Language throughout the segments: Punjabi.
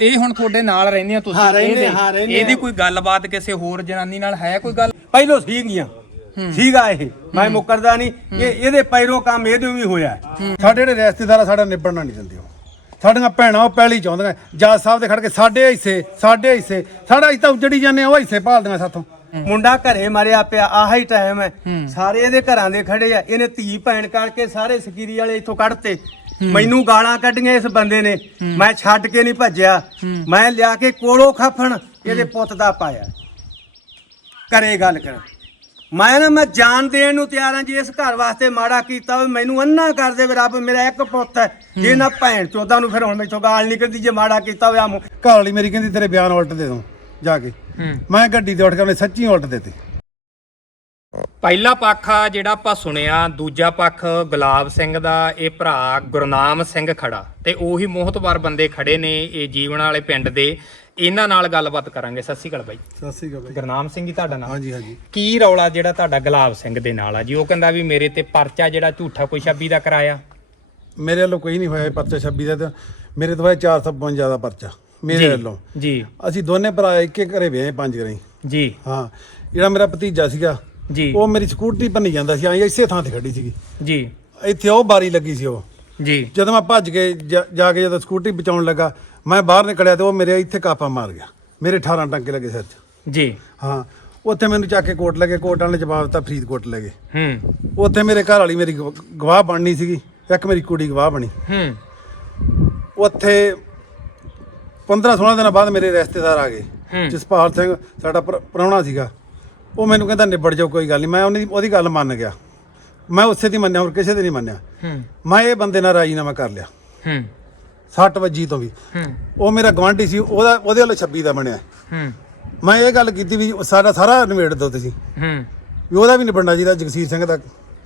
ਇਹ ਹੁਣ ਤੁਹਾਡੇ ਨਾਲ ਤੁਸੀਂ ਹਾਂ, ਰਹਿੰਦੇ, ਇਹਦੇ- ਹਾਂ, ਰਹਿੰਦੇ ਇਹਦੀ ਆ। ਕੋਈ ਗੱਲਬਾਤ ਕਿਸੇ ਹੋਰ ਜਨਾਨੀ ਨਾਲ ਹੈ ਕੋਈ ਗੱਲ? ਪਹਿਲੋਂ ਸੀਗੀਆਂ। ਸੀਗਾ ਇਹ। ਮੈਂ ਮੁੱਕਰਦਾ ਨਹੀਂ। ਇਹ ਇਹਦੇ ਪੈਰੋਂ ਕੰਮ ਇਹਦੇ ਵੀ ਹੋਇਆ। ਸਾਡੇ ਜਿਹੜੇ ਰਿਸ਼ਤੇਦਾਰ ਆ ਸਾਡਾ ਨਿਬੜਨਾ ਨਹੀਂ ਦਿੰਦੇ ਉਹ। ਸਾਡੀਆਂ ਭੈਣਾਂ ਉਹ ਪਹਿਲੀ ਚਾਹੁੰਦੀਆਂ ਜੱਜ ਸਾਹਿਬ ਦੇ ਖੜ ਕੇ ਸਾਡੇ ਹਿੱਸੇ ਸਾਡੇ ਹਿੱਸੇ। ਸਾਡਾ ਅਸੀਂ ਤਾਂ ਉਜੜੀ ਜਾਂਦੇ ਆ, ਉਹ ਹਿੱਸੇ ਭਾਲਦੀਆਂ ਸਾਥੋਂ। ਮੁੰਡਾ ਘਰੇ ਮਰਿਆ ਪਿਆ ਆਹੀ ਟਾਈਮ ਹੈ। ਸਾਰੇ ਇਹਦੇ ਘਰਾਂ ਦੇ ਖੜੇ ਆ। ਇਹਨੇ ਧੀ ਭੈਣ ਕਰਕੇ ਸਾਰੇ ਸਕੀਰੀ ਵਾਲੇ ਇੱਥੋਂ ਕੱਢਤੇ। ਮੈਨੂੰ ਗਾਲਾਂ ਕੱਢੀਆਂ ਇਸ ਬੰਦੇ ਨੇ। ਮੈਂ ਛੱਡ ਕੇ ਨਹੀਂ ਭੱਜਿਆ। ਮੈਂ ਲਿਆ ਕੇ ਕੋਲੋਂ ਖਾਫਣ ਇਹਦੇ ਪੁੱਤ ਦਾ ਪਾਇਆ। ਕਰੇ ਗੱਲ ਕਰ। ਮੈਂ ਨਾ ਮੈਂ ਜਾਨ ਦੇਣ ਨੂੰ ਤਿਆਰ ਹਾਂ ਜੇ ਇਸ ਘਰ ਵਾਸਤੇ ਮਾੜਾ ਕੀਤਾ ਹੋਵੇ ਮੈਨੂੰ ਅੰਨਾ ਕਰ ਦੇਵੇ ਰੱਬ ਮੇਰਾ ਇੱਕ ਪੁੱਤ ਹੈ। ਜੇ ਨਾ ਭੈਣ ਚੋਦਾਂ ਨੂੰ ਫਿਰ ਹੁਣ ਮੈਥੋਂ ਗਾਲ ਨਿਕਲਦੀ ਜੇ ਮਾੜਾ ਕੀਤਾ ਹੋਵੇ ਆ ਘਰ ਵਾਲੀ ਮੇਰੀ ਕਹਿੰਦੀ ਤੇਰੇ ਬਿਆਨ ਉਲਟ ਦੇ ਦੂੰ ਜਾ ਕੇ। ਮੈਂ ਗੱਡੀ ਤੇ ਉੱਠ ਕੇ ਉਹਨੇ ਸੱਚੀ ਉਲਟ ਦਿੱਤੇ। ਪਹਿਲਾ ਪੱਖ ਆ ਜਿਹੜਾ ਆਪਾਂ ਸੁਣਿਆ ਦੂਜਾ ਪੱਖ ਗੁਲਾਬ ਸਿੰਘ ਦਾ ਇਹ ਭਰਾ ਗੁਰਨਾਮ ਸਿੰਘ ਖੜਾ। ਤੇ ਉਹੀ ਮੋਹਤਵਾਰ ਬੰਦੇ ਖੜੇ ਨੇ ਇਹ ਜੀਵਨ ਵਾਲੇ ਪਿੰਡ ਦੇ। ਇਹਨਾਂ ਨਾਲ ਗੱਲਬਾਤ ਕਰਾਂਗੇ। ਸਤਿ ਸ਼੍ਰੀ ਅਕਾਲ ਬਾਈ। ਸਤਿ ਸ੍ਰੀ ਅਕਾਲ ਗੁਰਨਾਮ ਸਿੰਘ ਜੀ ਤੁਹਾਡਾ ਨਾਮ? ਹਾਂਜੀ ਹਾਂਜੀ। ਕੀ ਰੌਲਾ ਜਿਹੜਾ ਤੁਹਾਡਾ ਗੁਲਾਬ ਸਿੰਘ ਦੇ ਨਾਲ ਆ ਜੀ? ਉਹ ਕਹਿੰਦਾ ਵੀ ਮੇਰੇ ਤੇ ਪਰਚਾ ਜਿਹੜਾ ਝੂਠਾ ਕੋਈ ਛੱਬੀ ਦਾ ਕਰਾਇਆ। ਮੇਰੇ ਵੱਲੋਂ ਕੋਈ ਨਹੀਂ ਹੋਇਆ ਪਰਚਾ 26 ਦਾ ਤੇ ਮੇਰੇ ਤੋਂ ਬਾਅਦ 452 ਦਾ ਪਰਚਾ ਮੇਰੇ ਵੱਲੋਂ। ਜੀ। ਅਸੀਂ ਦੋਨੇ ਭਰਾ ਇੱਕ ਇੱਕ ਘਰੇ ਵਿਆਹੇ ਪੰਜ ਘਰੇ। ਜੀ। ਹਾਂ। ਜਿਹੜਾ ਮੇਰਾ ਭਤੀਜਾ ਸੀਗਾ ਜੀ। ਉਹ ਮੇਰੀ ਸਕੂਟਰੀ ਭੰਨੀ ਜਾਂਦਾ ਸੀ ਆਈ ਇਸੇ ਥਾਂ ਤੇ ਖੜੀ ਸੀਗੀ। ਜੀ। ਇੱਥੇ ਉਹ ਬਾਰੀ ਲੱਗੀ ਸੀ ਉਹ। ਜੀ। ਜਦੋਂ ਮੈਂ ਭੱਜ ਕੇ ਜਾ ਜਾ ਕੇ ਜਦੋਂ ਸਕੂਟਰੀ ਬਚਾਉਣ ਲੱਗਾ ਮੈਂ ਬਾਹਰ ਨਿਕਲਿਆ ਤੇ ਉਹ ਮੇਰੇ ਇੱਥੇ ਕਾਪਾ ਮਾਰ ਗਿਆ। ਮੇਰੇ 18 ਟੰਕੇ ਲੱਗੇ ਸਿਰ 'ਚ। ਜੀ। ਹਾਂ ਉੱਥੇ ਮੈਨੂੰ ਚੱਕ ਕੇ ਕੋਟ ਲੱਗੇ ਕੋਟ ਵਾਲੇ ਨੇ ਜਵਾਬ ਦਿੱਤਾ ਫਰੀਦਕੋਟ ਲੈ ਗਏ। ਹੂੰ। ਉੱਥੇ ਮੇਰੇ ਘਰ ਵਾਲੀ ਮੇਰੀ ਗਵ- ਗਵਾਹ ਬਣਨੀ ਸੀਗੀ ਇੱਕ ਮੇਰੀ ਕੁੜੀ ਗਵਾਹ ਬਣੀ। ਹੂੰ। ਉੱਥੇ 15 16 ਦਿਨਾਂ ਬਾਅਦ ਮੇਰੇ ਰਿਸ਼ਤੇਦਾਰ ਆ। ਗਏ। ਜਸਪਾਲ ਸਿੰਘ ਸਾਡਾ ਪ੍ਰਾਹੁਣਾ ਸੀਗਾ। ਉਹ ਮੈਨੂੰ ਕਹਿੰਦਾ ਨਿਬੜ ਜਾਓ ਕੋਈ ਗੱਲ ਨਹੀਂ ਮੈਂ ਉਹਦੀ ਉਹਦੀ ਗੱਲ ਮੰਨ ਗਿਆ। ਮੈਂ ਉਸੇ ਦੀ ਮੰਨਿਆ ਹੋਰ ਕਿਸੇ ਦੀ ਨਹੀਂ ਮੰਨਿਆ। ਹੂੰ। ਮੈਂ ਇਹ ਬੰਦੇ ਨਾਲ ਰਾਜੀਨਾਮਾ ਕਰ ਲਿਆ। ਹੂੰ। 60 ਵਜੇ ਤੋਂ ਵੀ। ਹੂੰ। ਉਹ ਮੇਰਾ ਗਵਾਂਢੀ ਸੀ ਉਹਦਾ ਉਹਦੇ ਵੱਲੋਂ 26 ਦਾ ਬਣਿਆ। ਹੂੰ। ਮੈਂ ਇਹ ਗੱਲ ਕੀਤੀ ਵੀ ਸਾਡਾ ਸਾਰਾ ਨਿਬੇੜ ਦਿਓ ਤੁਸੀਂ। ਹੂੰ। ਵੀ ਉਹਦਾ ਵੀ ਨਿਬੜਨਾ ਚਾਹੀਦਾ ਜਗਸੀਰ ਸਿੰਘ ਦਾ।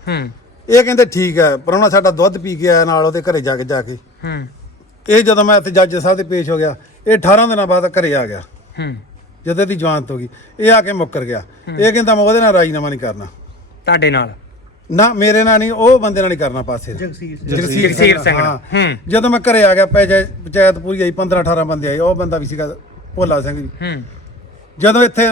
ਹੂੰ। ਇਹ ਕਹਿੰਦੇ ਠੀਕ ਹੈ ਪ੍ਰਾਹੁਣਾ ਸਾਡਾ ਦੁੱਧ ਪੀ ਕੇ ਆਇਆ ਨਾਲ ਉਹਦੇ ਘਰੇ ਜਾ ਕੇ ਜਾ ਕੇ। ਹੂੰ। ਇਹ ਜਦੋਂ ਮੈਂ ਇੱਥੇ ਜੱਜ ਸਾਹਿਬ ਦੇ ਪੇਸ਼ ਹੋ ਗਿਆ ਇਹ 18 ਦਿਨਾਂ ਬਾਅਦ ਘਰੇ ਆ ਗਿਆ। ਹੂੰ। ਜਦੋਂ ਦੀ ਜਵਾਨਤ ਹੋ ਗਈ ਇਹ ਆ ਕੇ ਮੁੱਕਰ ਗਿਆ। ਇਹ ਕਹਿੰਦਾ ਮੈਂ ਉਹਦੇ ਨਾਲ ਰਾਜੀਨਾਮਾ ਨਹੀਂ ਕਰਨਾ। ਤੁਹਾਡੇ ਨਾਲ? ਨਾ ਮੇਰੇ ਨਾਲ ਨਹੀਂ ਉਹ ਬੰਦੇ ਨਾਲ ਨਹੀਂ ਕਰਨਾ ਪਾਸੇ। ਜਗਸੀਰ ਜਗਸੀਰ ਸਿੰਘ। ਨਾਲ। ਹਾਂ। ਹੂੰ। ਜਦੋਂ ਮੈਂ ਘਰੇ ਆ ਗਿਆ ਪੰਚਾਇਤ ਪੰਚਾਇਤ ਪੂਰੀ ਆਈ 15 18 ਬੰਦੇ ਆਏ ਉਹ ਬੰਦਾ ਵੀ ਸੀਗਾ ਭੋਲਾ ਸਿੰਘ ਜੀ। ਹੂੰ। ਜਦੋਂ ਇੱਥੇ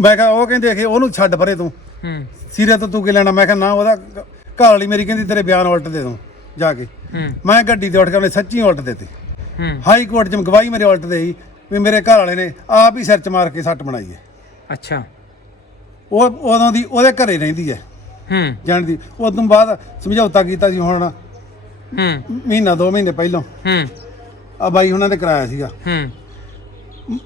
ਮੈਂ ਕਿਹਾ ਉਹ ਕਹਿੰਦੇ ਕਿ ਉਹਨੂੰ ਛੱਡ ਪਰੇ ਤੂੰ। ਹੂੰ। ਸਿਰੇ ਤੋਂ ਤੂੰ ਕੀ ਲੈਣਾ? ਮੈਂ ਕਿਹਾ ਨਾ ਉਹਦਾ ਘਰ ਵਾਲੀ ਮੇਰੀ ਕਹਿੰਦੀ ਤੇਰੇ ਬਿਆਨ ਉਲਟ ਦੇ ਦੂੰ ਜਾ ਕੇ। ਹੂੰ। ਮੈਂ ਗੱਡੀ ਤੇ ਉੱਠ ਕੇ ਉਹਨੇ ਸੱਚੀ ਉਲਟ ਦਿੱਤੇ। ਹੂੰ। ਹਾਈ ਕੋਰਟ 'ਚ ਗਵਾਹੀ ਮੇਰੇ ਉਲਟ ਦੇਈ ਵੀ ਮੇਰੇ ਘਰ ਵਾਲੇ ਨੇ ਆਪ ਹੀ ਸਿਰ 'ਚ ਮਾਰ ਕੇ ਸੱਟ ਬਣਾਈ ਹੈ। ਅੱਛਾ। ਉਹ ਉਦੋਂ ਦੀ ਉਹਦੇ ਘਰੇ ਰਹਿੰਦੀ ਹੈ। ਹੂੰ। ਜਾਣਦੀ ਉਸ ਤੋਂ ਬਾਅਦ ਸਮਝੌਤਾ ਕੀਤਾ ਸੀ ਹੁਣ। ਹੂੰ। ਮਹੀਨਾ ਦੋ ਮਹੀਨੇ ਪਹਿਲਾਂ। ਹੂੰ। ਆ ਬਾਈ ਉਹਨਾਂ ਦੇ ਕਰਾਇਆ ਸੀਗਾ। ਹੂੰ।